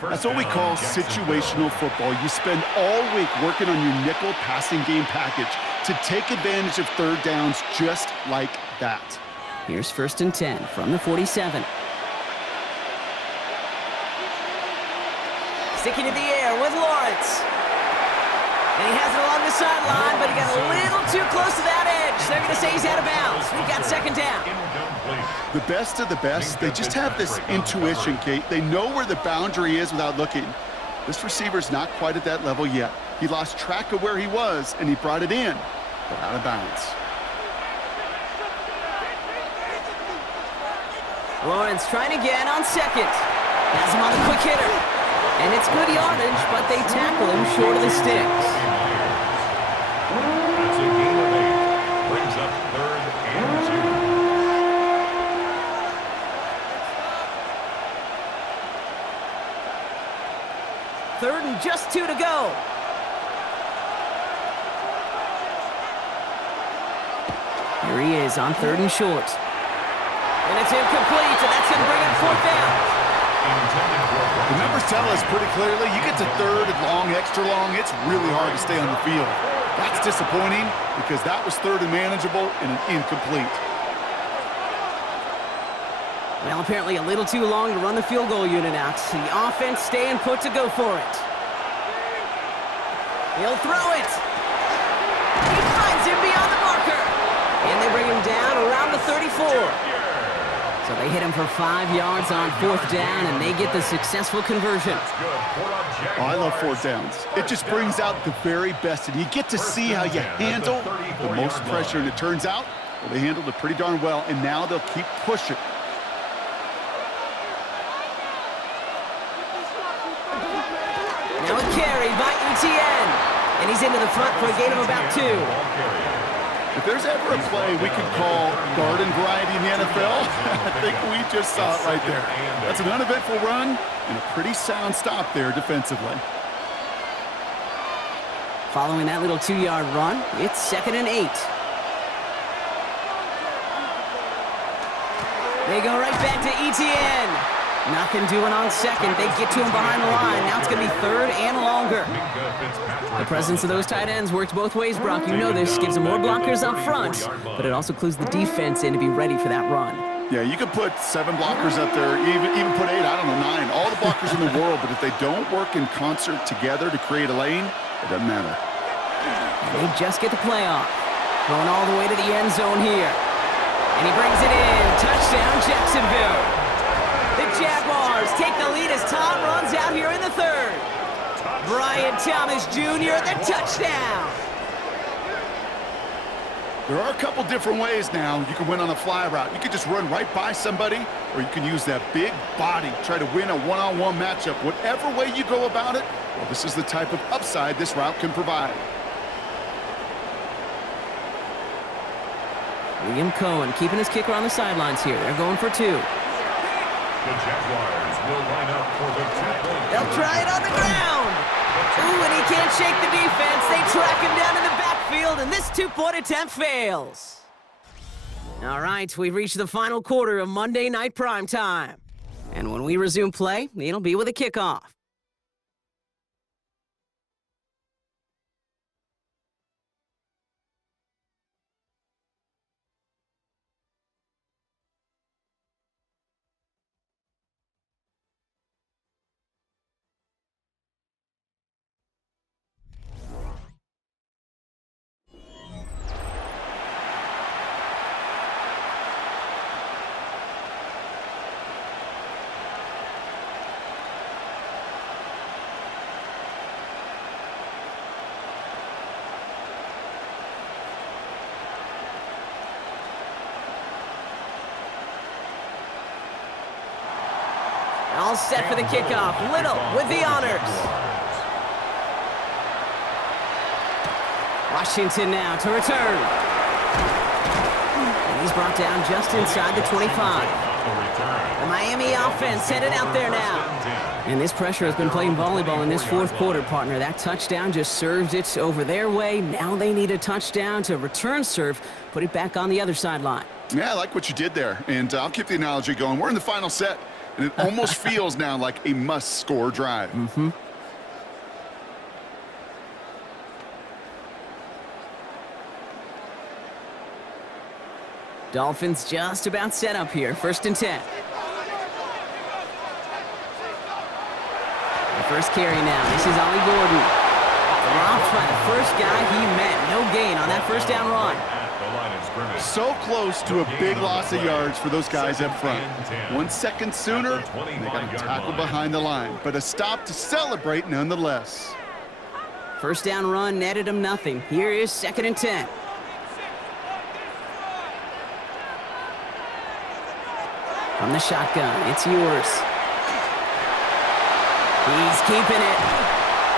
That's what we call situational football. You spend all week working on your nickel passing game package to take advantage of 3rd downs just like that. Here's 1st and 10 from the 47. Sticking in the air with Lawrence. And he has it along the sideline, but he got a little too close to that edge. They're going to say he's out of bounds. We've got 2nd down. The best of the best, they just have this intuition, Kate. They know where the boundary is without looking. This receiver's not quite at that level yet. He lost track of where he was, and he brought it in, but out of bounds. Lawrence trying again on 2nd. Has him on the quick hitter. And it's good yardage, but they tackle him short of the sticks. That's a gain of 8. Brings up 3rd and 2. 3rd and just 2 to go. Here he is on 3rd and short. And it's incomplete, and that's going to bring up 4th down. The numbers tell us pretty clearly, you get to 3rd and long, extra long, it's really hard to stay on the field. That's disappointing because that was 3rd and manageable and an incomplete. Well, apparently a little too long to run the field goal unit out. The offense staying put to go for it. He'll throw it. He finds him beyond the marker. And they bring him down around the 34. So they hit him for 5 yards on 4th down, and they get the successful conversion. Oh, I love 4th downs. It just brings out the very best, and you get to see how you handle the most pressure, and it turns out, well, they handled it pretty darn well, and now they'll keep pushing. Now a carry by Etienne, and he's into the front for a gain of about 2. If there's ever a play we could call garden variety in the NFL, I think we just saw it right there. That's an uneventful run and a pretty sound stop there defensively. Following that little 2-yard run, it's 2nd and 8. They go right back to Etienne. Nothing doing on 2nd. They get to him behind the line. Now it's going to be 3rd and longer. The presence of those tight ends works both ways, Brock. You know this. Gives them more blockers up front, but it also clues the defense in to be ready for that run. Yeah, you could put 7 blockers up there, even put 8, I don't know, 9. All the blockers in the world, but if they don't work in concert together to create a lane, it doesn't matter. They just get the play off. Going all the way to the end zone here. And he brings it in. Touchdown, Jacksonville. The Jaguars take the lead as Tom runs out here in the 3rd. Brian Thomas Jr., the touchdown. There are a couple different ways now. You can win on a fly route. You can just run right by somebody, or you can use that big body, try to win a one-on-one matchup. Whatever way you go about it, well, this is the type of upside this route can provide. Liam Cohen keeping his kicker on the sidelines here. They're going for 2. The Jaguars will line up for the 2-point. They'll try it on the ground. Ooh, and he can't shake the defense. They track him down in the backfield, and this 2-point attempt fails. All right, we've reached the final quarter of Monday Night Primetime. And when we resume play, it'll be with a kickoff. All set for the kickoff. Little with the honors. Washington now to return. And he's brought down just inside the 25. The Miami offense headed out there now. And this pressure has been playing volleyball in this fourth quarter, partner. That touchdown just served it over their way. Now they need a touchdown to return serve, put it back on the other sideline. Yeah, I like what you did there, and I'll keep the analogy going. We're in the final set, and it almost feels now like a must-score drive. Dolphins just about set up here. 1st and 10. The first carry now. This is Ollie Gordon. Dropped by the first guy he met. No gain on that first down run. So close to a big loss of yards for those guys up front. 1 second sooner, they got to tackle behind the line. But a stop to celebrate nonetheless. First down run netted him nothing. Here is 2nd and 10. From the shotgun, it's yours. He's keeping it.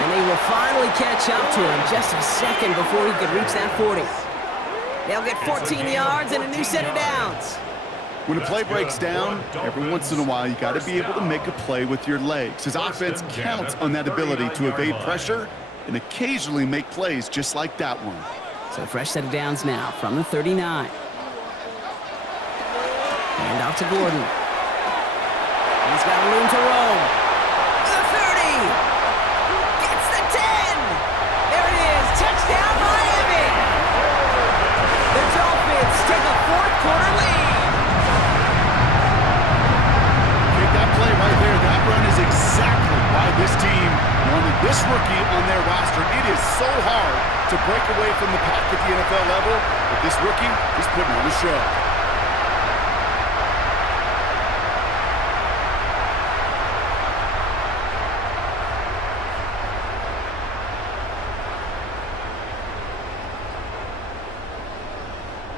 And they will finally catch up to him just a second before he could reach that 40. They'll get 14 yards and a new set of downs. When a play breaks down, every once in a while, you got to be able to make a play with your legs. His offense counts on that ability to evade pressure and occasionally make plays just like that one. So fresh set of downs now from the 39. Hand off to Gordon. He's got room to roam. The 30. Gets the 10. There it is. Touchdown, Miami. The Dolphins take a fourth quarter lead. Take that play right there. That run is exactly why this team wanted this rookie on their roster. It is so hard to break away from the pack at the NFL level, but this rookie is putting on a show.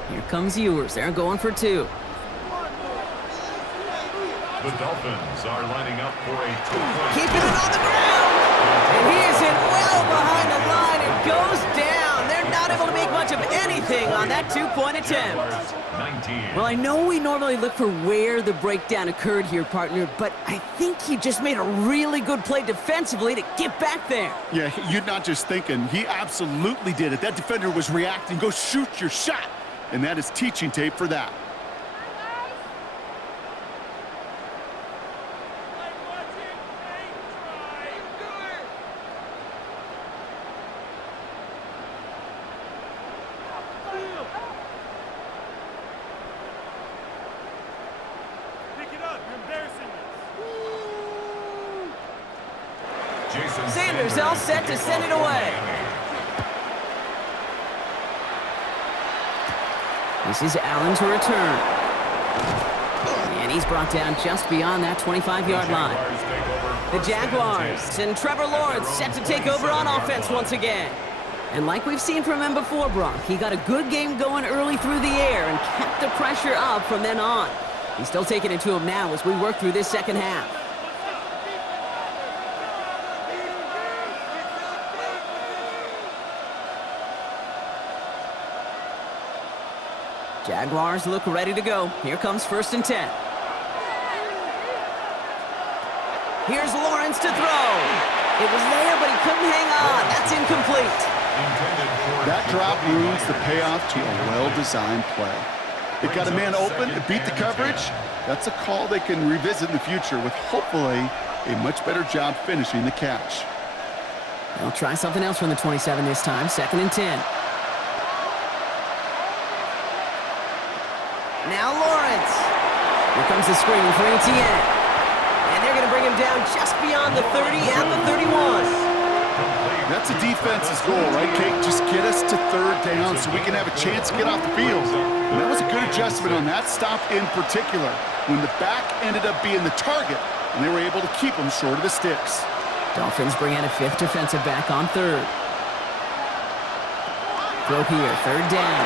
Here comes yours. They're going for 2. The Dolphins are lining up for a 2-point. Keeping it on the ground. And he is hit well behind the line and goes down. They're not able to make much of anything on that 2-point attempt. 19. Well, I know we normally look for where the breakdown occurred here, partner, but I think he just made a really good play defensively to get back there. Yeah, you're not just thinking. He absolutely did it. That defender was reacting. Go shoot your shot. And that is teaching tape for that. Sanders all set to send it away. This is Allen to return. And And he's brought down just beyond that 25-yard line. The Jaguars and Trevor Lawrence set to take over on offense once again. And like we've seen from him before, Brock, he got a good game going early through the air and kept the pressure up from then on. He's still taking it to him now as we work through this second half. Jaguars look ready to go. Here comes 1st and 10. Here's Lawrence to throw. It was there, but he couldn't hang on. That's incomplete. That drop ruins the payoff to a well-designed play. It got a man open, it beat the coverage. That's a call they can revisit in the future with hopefully a much better job finishing the catch. They'll try something else from the 27 this time. 2nd and 10. Now Lawrence. Here comes the screen for Etienne. And they're going to bring him down just beyond the 30 and the 31. That's a defense's goal, right, Kate? Just get us to 3rd down so we can have a chance to get off the field. And that was a good adjustment on that stop in particular, when the back ended up being the target, and they were able to keep him short of the sticks. Dolphins bring in a 5th defensive back on 3rd. Throw here, 3rd down.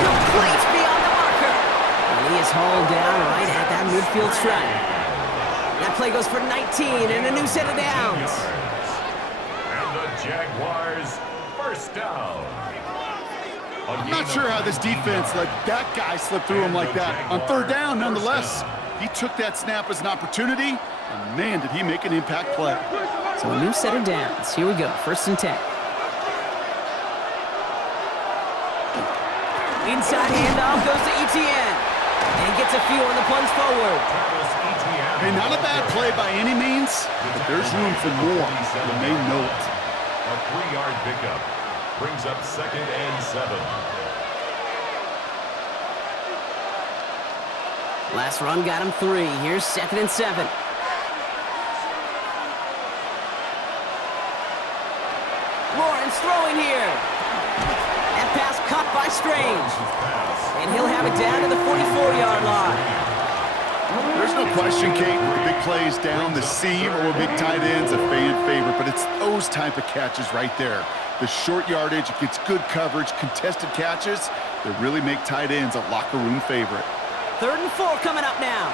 Complete beyond the marker. And he is hauled down right at that midfield stripe. That play goes for 19 and a new set of downs. Jaguars, 1st down. I'm not sure how this defense let that guy slip through him like that. On 3rd down, nonetheless, he took that snap as an opportunity, and man, did he make an impact play. So a new set of downs. Here we go, 1st and 10. Inside handoff goes to Etienne. And he gets a few on the plunge forward. Hey, not a bad play by any means, but there's room for more, and they know it. A 3-yard pickup brings up 2nd and 7. Last run got him 3. Here's 2nd and 7. Lawrence throwing here. That pass caught by Strange. And he'll have it down to the 44-yard line. There's no question, Kate, with the big plays down the seam or big tight ends, a fan favorite, but it's those type of catches right there. The short yardage, it gets good coverage, contested catches that really make tight ends a locker room favorite. 3rd and 4 coming up now.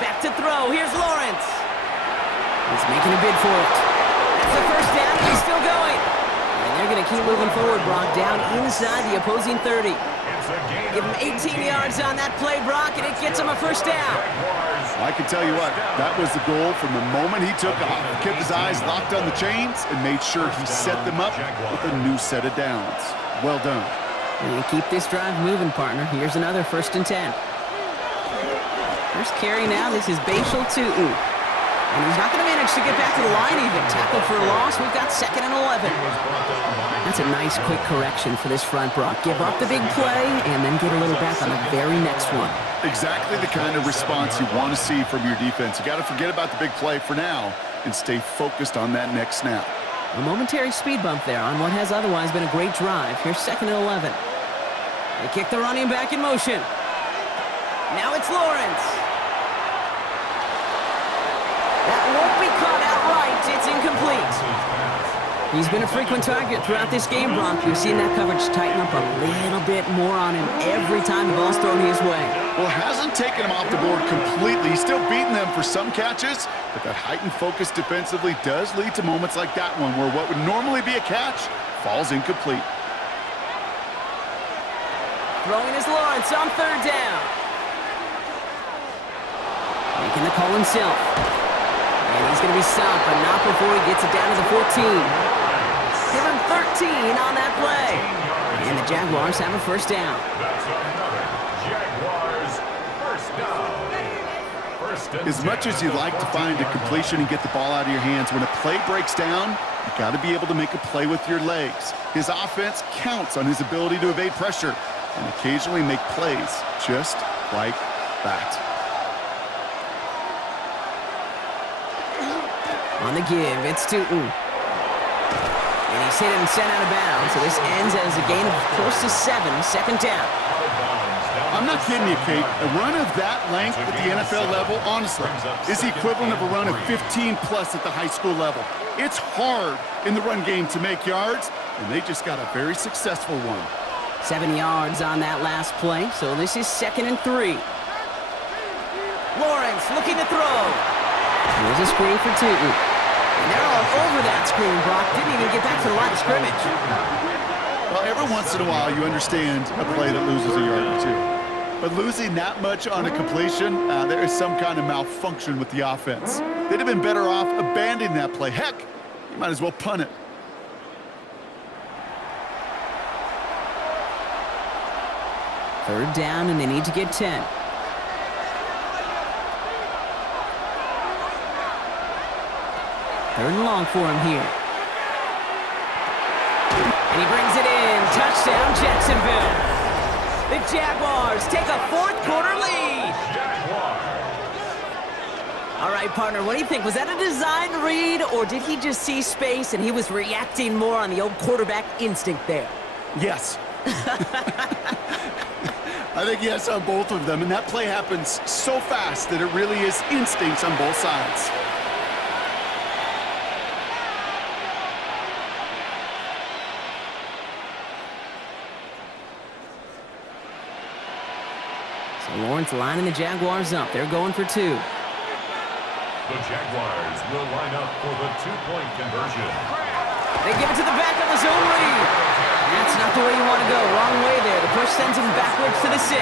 Back to throw. Here's Lawrence. He's making a bid for it. That's the 1st down, and he's still going. And they're going to keep moving forward, Brock, down inside the opposing 30. Give him 18 yards on that play, Brock, and it gets him a 1st down. I can tell you what, that was the goal from the moment he took off. Kept his eyes locked on the chains and made sure he set them up with a new set of downs. Well done. And keep this drive moving, partner. Here's another 1st and 10. First carry now, this is Bashal Tutu. And he's not going to manage to get back to the line even. Tackle for a loss. We've got 2nd and 11. That's a nice quick correction for this front, Brock. Give up the big play and then get a little back on the very next one. Exactly the kind of response you want to see from your defense. You got to forget about the big play for now and stay focused on that next snap. A momentary speed bump there on what has otherwise been a great drive. Here's 2nd and 11. They kick the running back in motion. Now it's Lawrence. That won't be caught outright. It's incomplete. He's been a frequent target throughout this game, Brock. You've seen that coverage tighten up a little bit more on him every time the ball's thrown his way. Well, it hasn't taken him off the board completely. He's still beating them for some catches, but that heightened focus defensively does lead to moments like that one where what would normally be a catch falls incomplete. Throwing is Lawrence on 3rd down. Making the call himself. And he's going to be stopped, but not before he gets it down to the 14. Give him 13 on that play. And the Jaguars have a 1st down. That's another Jaguars 1st down. As much as you'd like to find a completion and get the ball out of your hands, when a play breaks down, you got to be able to make a play with your legs. His offense counts on his ability to evade pressure and occasionally make plays just like that. On the give, it's Tutu. And he's hit and sent out of bounds, so this ends as a gain of close to 7, 2nd down. I'm I'm not kidding you, Kate. A run of that length at the NFL level, honestly, is the equivalent of a run of 15-plus at the high school level. It's hard in the run game to make yards, and they just got a very successful one. 7 yards on that last play, so this is 2nd and 3. Lawrence looking to throw. Here's a screen for Tootin. And they're all over that screen, Brock. Didn't even get back to the line of scrimmage. Well, every once in a while, you understand a play that loses a yard or two. But losing that much on a completion, there is some kind of malfunction with the offense. They'd have been better off abandoning that play. Heck, you might as well punt it. Third down, and they need to get 10. Third and long for him here. And he brings it in. Touchdown, Jacksonville. The Jaguars take a fourth-quarter lead. All right, partner, what do you think? Was that a design read, or did he just see space and he was reacting more on the old quarterback instinct there? Yes. I think yes on both of them, and that play happens so fast that it really is instincts on both sides. So Lawrence lining the Jaguars up. They're going for 2. The Jaguars will line up for the two-point conversion. They give it to the back of the zone read. That's not the way you want to go. Wrong way there. The push sends him backwards to the 6.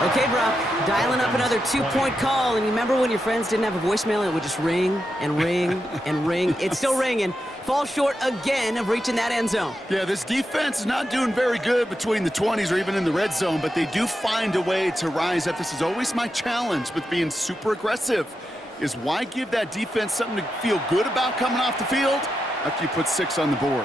Okay, Brock, dialing up another two-point call. And you remember when your friends didn't have a voicemail and it would just ring and ring and ring? It's still ringing. Fall short again of reaching that end zone. Yeah, this defense is not doing very good between the 20s or even in the red zone, but they do find a way to rise up. This is always my challenge with being super aggressive, is why give that defense something to feel good about coming off the field after you put 6 on the board?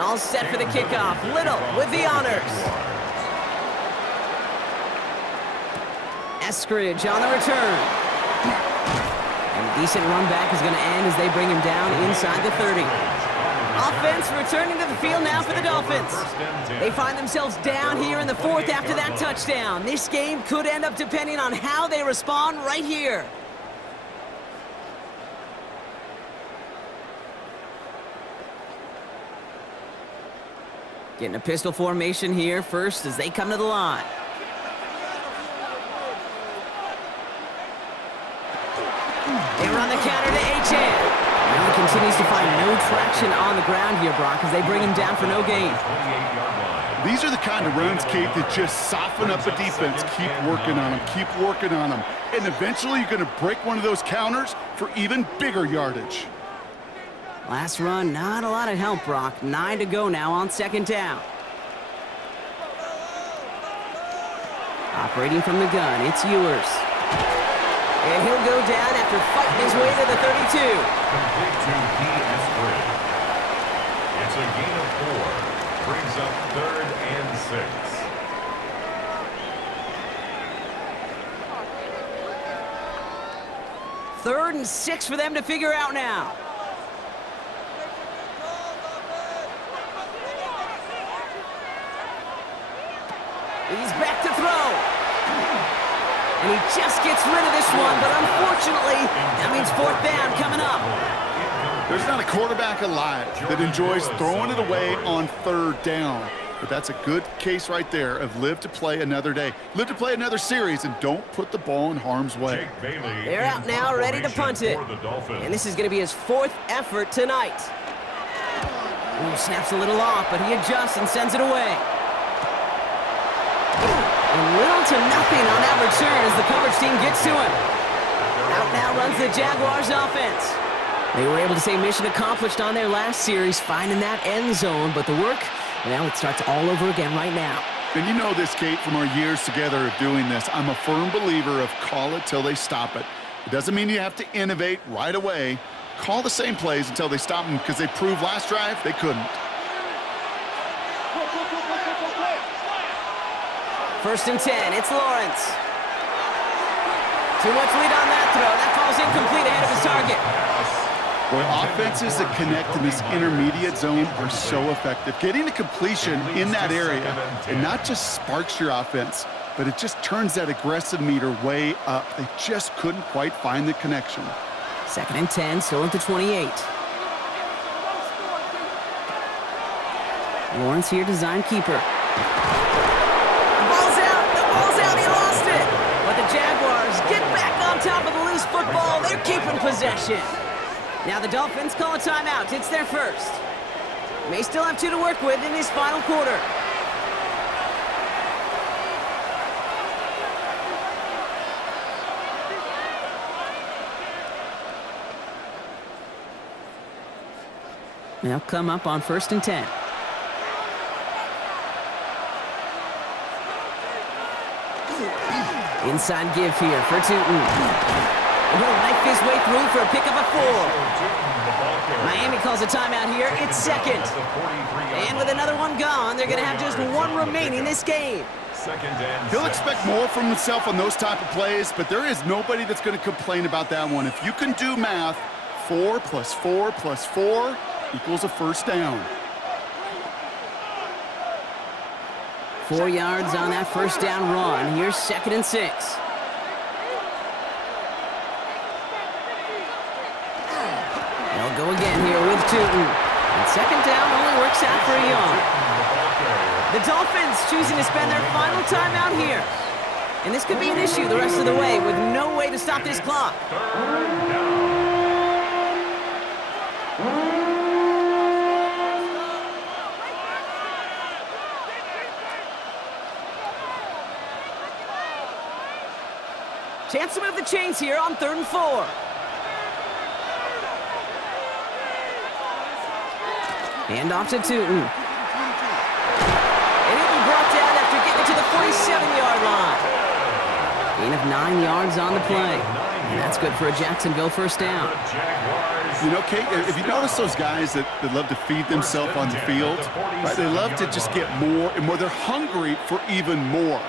All set for the kickoff. Little with the honors. Eskridge on the return. And a decent run back is going to end as they bring him down inside the 30. Offense returning to the field now for the Dolphins. They find themselves down here in the 4th after that touchdown. This game could end up depending on how they respond right here. Getting a pistol formation here first as they come to the line. They run the counter to H.A. Now he continues to find no traction on the ground here, Brock, as they bring him down for no gain. These are the kind of runs, Kate, that just soften up a defense. Keep working on them, keep working on them. And eventually you're going to break one of those counters for even bigger yardage. Last run, not a lot of help, Brock. 9 to go now on 2nd down. Operating from the gun, it's Ewers. And he'll go down after fighting his way to the 32. Complete to D.S. Bridge. It's a gain of 4. Brings up 3rd and 6. 3rd and 6 for them to figure out now. He's back to throw. And he just gets rid of this one, but unfortunately, that means 4th down coming up. There's not a quarterback alive that enjoys throwing it away on 3rd down. But that's a good case right there of live to play another day. Live to play another series and don't put the ball in harm's way. They're out now, ready to punt it. And this is going to be his 4th effort tonight. Ooh, snaps a little off, but he adjusts and sends it away. And little to nothing on that return as the coverage team gets to him. Out now runs the Jaguars offense. They were able to say mission accomplished on their last series, finding that end zone, but the work, well, it starts all over again right now. And you know this, Kate, from our years together of doing this. I'm a firm believer of call it till they stop it. It doesn't mean you have to innovate right away. call the same plays until they stop them because they proved last drive they couldn't. First and 10, it's Lawrence. Too much lead on that throw. That falls incomplete ahead of his target. Boy, offenses that connect in this intermediate zone are so effective. Getting to completion in that area, it not just sparks your offense, but it just turns that aggressive meter way up. They just couldn't quite find the connection. Second and 10, still at the 28. Lawrence here, design keeper. The ball's out, he lost it. But the Jaguars get back on top of the loose football. They're keeping possession. Now the Dolphins call a timeout. It's their first. May still have 2 to work with in his final quarter. They'll come up on first and 10. Inside give here for Tootin. And he'll knife his way through for a pickup of 4. Miami calls a timeout here. It's second. And with another one gone, they're going to have just 1 remaining this game. He'll expect more from himself on those type of plays, but there is nobody that's going to complain about that one. If you can do math, 4 plus 4 plus 4 equals a first down. 4 yards on that first down run. Here's second and 6. They'll go again here with Tootin. And second down only works out for a yard. The Dolphins choosing to spend their final timeout here. And this could be an issue the rest of the way with no way to stop this clock. Chance to move the chains here on 3rd and 4. Hand off to Tootin. And he'll be brought down after getting to the 47-yard line. Gain of 9 yards on the play. And that's good for a Jacksonville first down. You know, Kate, if you notice those guys that love to feed themselves on the field, right? They love to just get more and more. They're hungry for even more.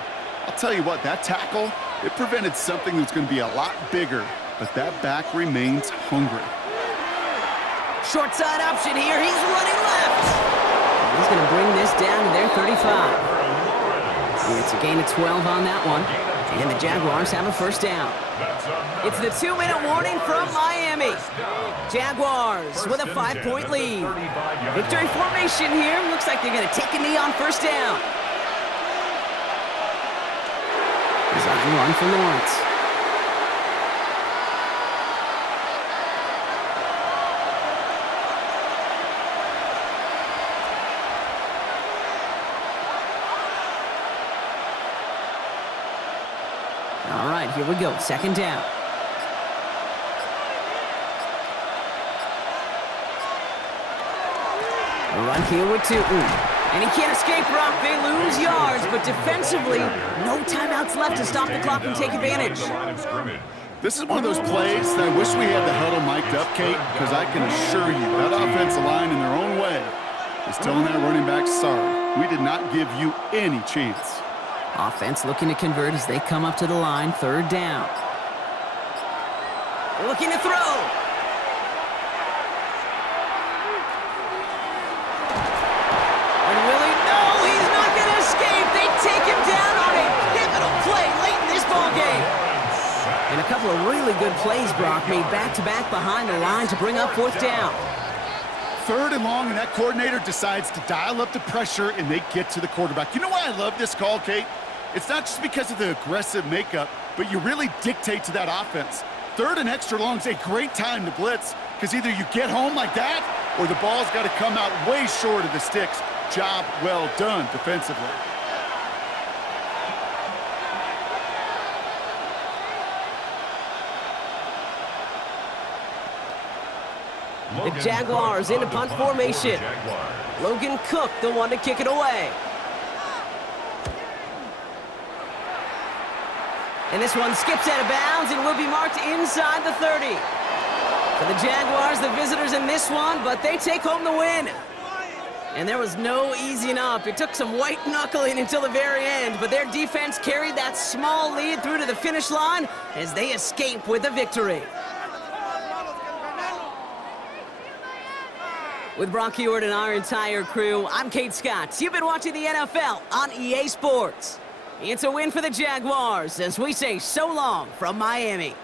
I'll tell you what, that tackle, it prevented something that's going to be a lot bigger, but that back remains hungry. Short side option here. He's running left. He's going to bring this down to their 35. And it's a gain of 12 on that one. And the Jaguars have a first down. It's the 2-minute warning from Miami. Jaguars with a 5-point lead. Victory formation here. Looks like they're going to take a knee on first down. Design run for Lawrence. All right, here we go. Second down. A run here with Tootin. And he can't escape, Brock. They lose yards, but defensively, no timeouts left to stop the clock and take advantage. This is one of those plays that I wish we had the huddle mic'd up, Kate, because I can assure you that offensive line in their own way is telling that running back, sorry, we did not give you any chance. Offense looking to convert as they come up to the line, 3rd down. Looking to throw. And Willie, no, he's not going to escape. They take him down on a pivotal play late in this ballgame. And a couple of really good plays, Brock, made back-to-back behind the line to bring up 4th down. 3rd and long, and that coordinator decides to dial up the pressure, and they get to the quarterback. You know why I love this call, Kate? It's not just because of the aggressive makeup, but you really dictate to that offense. 3rd and extra long is a great time to blitz, because either you get home like that, or the ball's got to come out way short of the sticks. Job well done defensively. The Jaguars into punt formation. Logan Cook, the one to kick it away. And this one skips out of bounds and will be marked inside the 30. For the Jaguars, the visitors in this one, but they take home the win. And there was no easing up. It took some white knuckling until the very end, but their defense carried that small lead through to the finish line as they escape with the victory. With Brock Heward and our entire crew, I'm Kate Scott. You've been watching the NFL on EA Sports. It's a win for the Jaguars as we say so long from Miami.